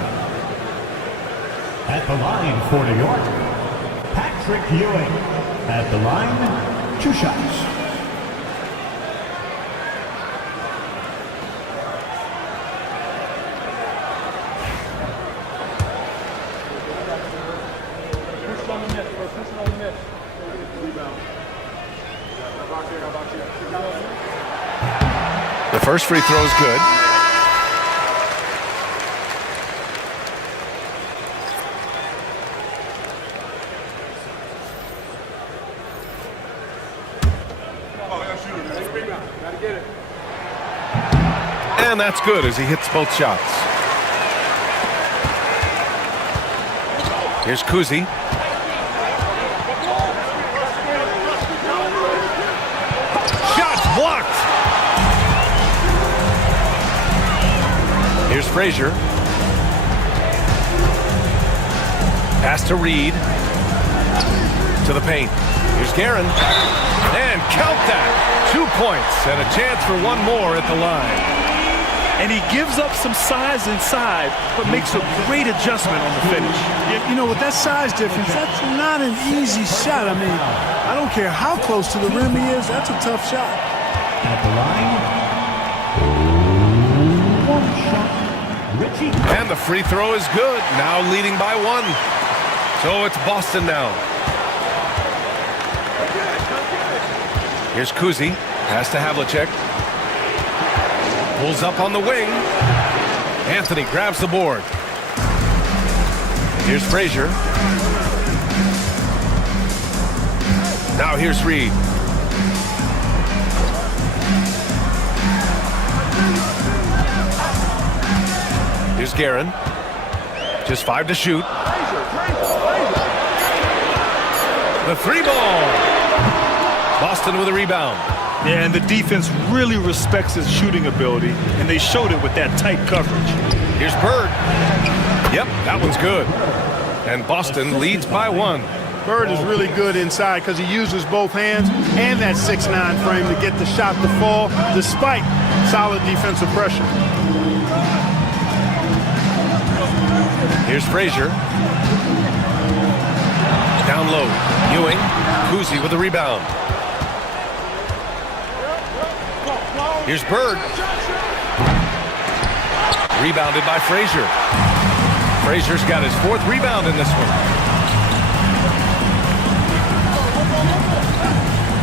At the line for New York, Patrick Ewing. At the line, 2 shots. The first free throw is good. And that's good as he hits both shots. Here's Kuzi. Shots blocked. Here's Frazier. Pass to Reed. To the paint. Here's Guerin. And count that. 2 points and a chance for one more at the line. And he gives up some size inside, but makes a great adjustment on the finish. You know, with that size difference, that's not an easy shot. I mean, I don't care how close to the rim he is, that's a tough shot. At the line, 1 shot, Richie. And the free throw is good, now leading by 1. So it's Boston now. Here's Kuzi, pass to Havlicek. Pulls up on the wing. Anthony grabs the board. Here's Frazier. Now here's Reed. Here's Guerin. Just 5 to shoot. The 3-ball. Boston with a rebound. Yeah, and the defense really respects his shooting ability, and they showed it with that tight coverage. Here's Bird. Yep, that one's good. And Boston leads by 1. Bird is really good inside because he uses both hands and that 6'9" frame to get the shot to fall despite solid defensive pressure. Here's Frazier. Down low. Ewing. Kuzi with the rebound. Here's Bird. Rebounded by Frazier. Frazier's got his 4th rebound in this one.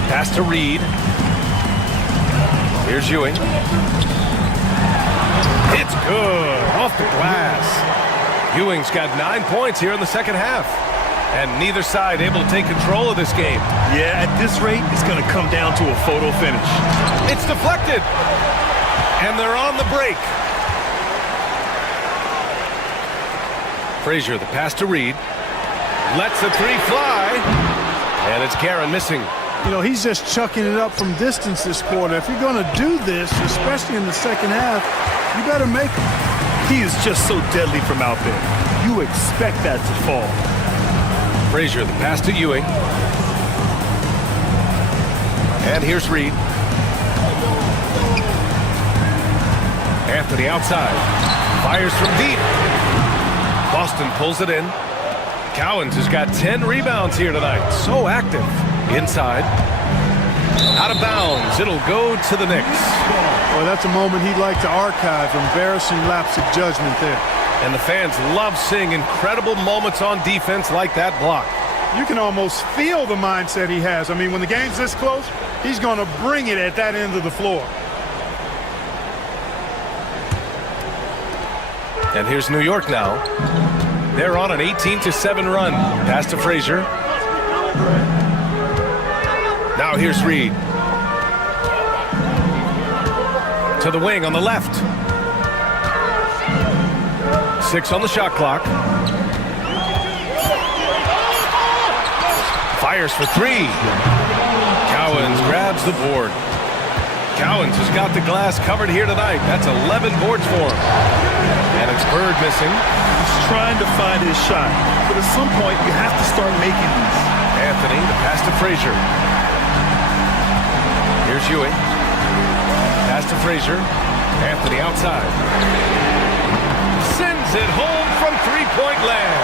Pass to Reed. Here's Ewing. It's good. Off the glass. Ewing's got 9 points here in the second half. And neither side able to take control of this game. Yeah, at this rate, it's going to come down to a photo finish. It's deflected. And they're on the break. Frazier, the pass to Reed. Lets the 3 fly. And it's Guerin missing. You know, he's just chucking it up from distance this quarter. If you're going to do this, especially in the second half, you better make it. He is just so deadly from out there. You expect that to fall. Frazier, the pass to Ewing. And here's Reed. Anthony outside. Fires from deep. Boston pulls it in. Cowens has got 10 rebounds here tonight. So active. Inside. Out of bounds. It'll go to the Knicks. Well, that's a moment he'd like to archive. Embarrassing lapse of judgment there. And the fans love seeing incredible moments on defense like that block. You can almost feel the mindset he has. I mean, when the game's this close, he's going to bring it at that end of the floor. And here's New York now. They're on an 18-7 run. Pass to Frazier. Now here's Reed. To the wing on the left. 6 on the shot clock. Fires for 3. Cowens grabs the board. Cowens has got the glass covered here tonight. That's 11 boards for him. And it's Bird missing. He's trying to find his shot, but at some point you have to start making these. Anthony, the pass to Frazier. Here's Ewing. Pass to Frazier. Anthony outside. Sends it home from 3-point land.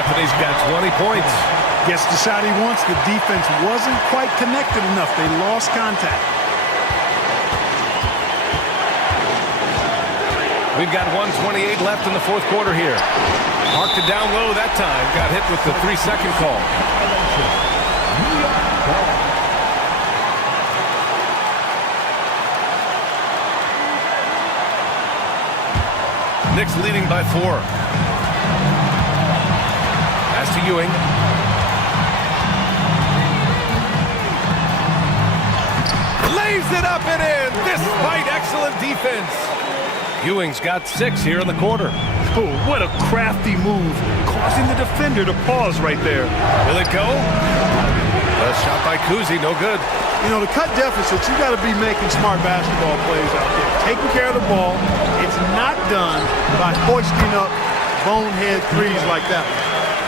Anthony's got 20 points. Gets the shot he wants. The defense wasn't quite connected enough. They lost contact. We've got 1:28 left in the 4th quarter here. Marked it down low that time. Got hit with the 3-second call. Knicks leading by 4. Pass to Ewing. Lays it up and in, despite excellent defense. Ewing's got 6 here in the quarter. Oh, what a crafty move, causing the defender to pause right there. Will it go? A shot by Kuzi, no good. You know, to cut deficits, you got to be making smart basketball plays out there. Taking care of the ball. It's not done by hoisting up bonehead threes like that.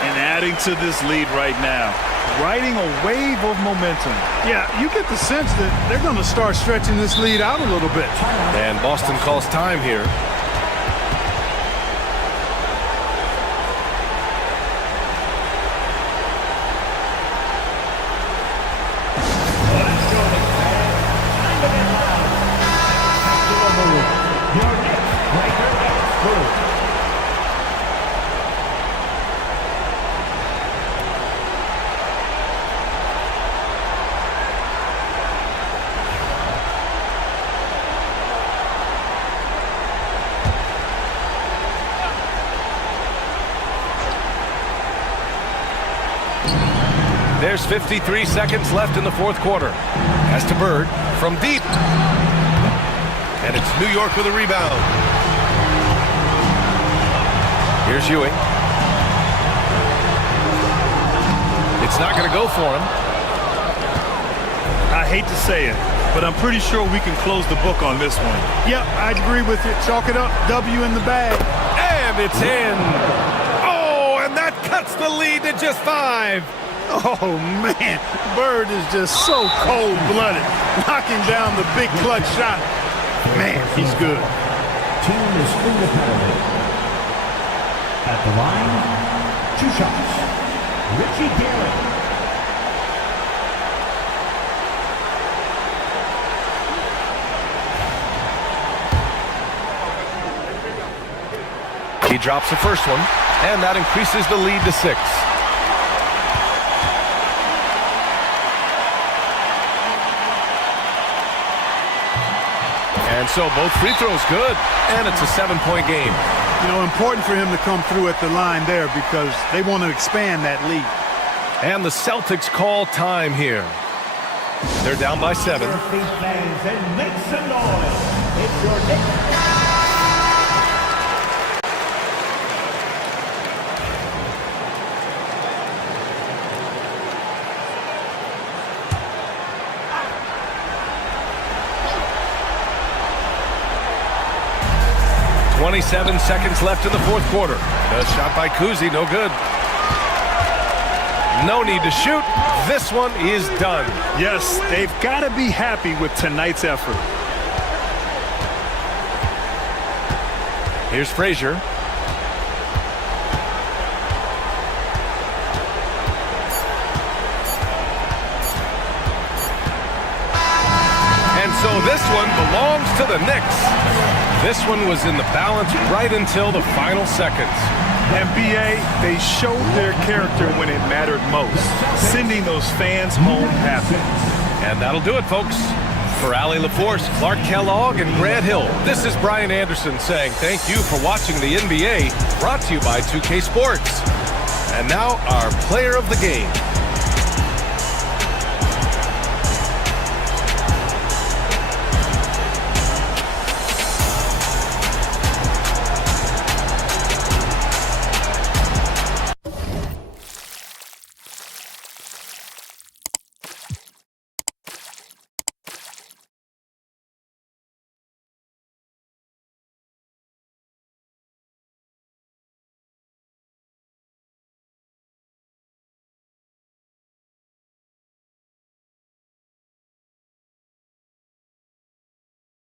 And adding to this lead right now. Riding a wave of momentum. Yeah, you get the sense that they're going to start stretching this lead out a little bit. And Boston calls time here. There's 53 seconds left in the fourth quarter. Pass to Bird from deep. And it's New York with a rebound. Here's Ewing. It's not going to go for him. I hate to say it, but I'm pretty sure we can close the book on this one. Yep, I agree with you. Chalk it up. W in the bag. And it's in. Oh, and that cuts the lead to just 5. Oh, man. Bird is just so cold-blooded. Knocking down the big clutch shot. Man, he's good. Team is in the penalty. At the line, 2 shots. Richie Garrett. He drops the first one, and that increases the lead to 6. And so both free throws good, and it's a 7-point game. You know, important for him to come through at the line there because they want to expand that lead. And the Celtics call time here. They're down by 7. Fans and make some noise. It's your Knicks. 27 seconds left in the fourth quarter. The shot by Kuzi, no good. No need to shoot. This one is done. Yes, they've got to be happy with tonight's effort. Here's Frazier. And so this one belongs to the Knicks. This one was in the balance right until the final seconds. And B.A., they showed their character when it mattered most, sending those fans home happy. And that'll do it, folks. For Allie LaForce, Clark Kellogg, and Grant Hill, this is Brian Anderson saying thank you for watching the NBA, brought to you by 2K Sports. And now our player of the game.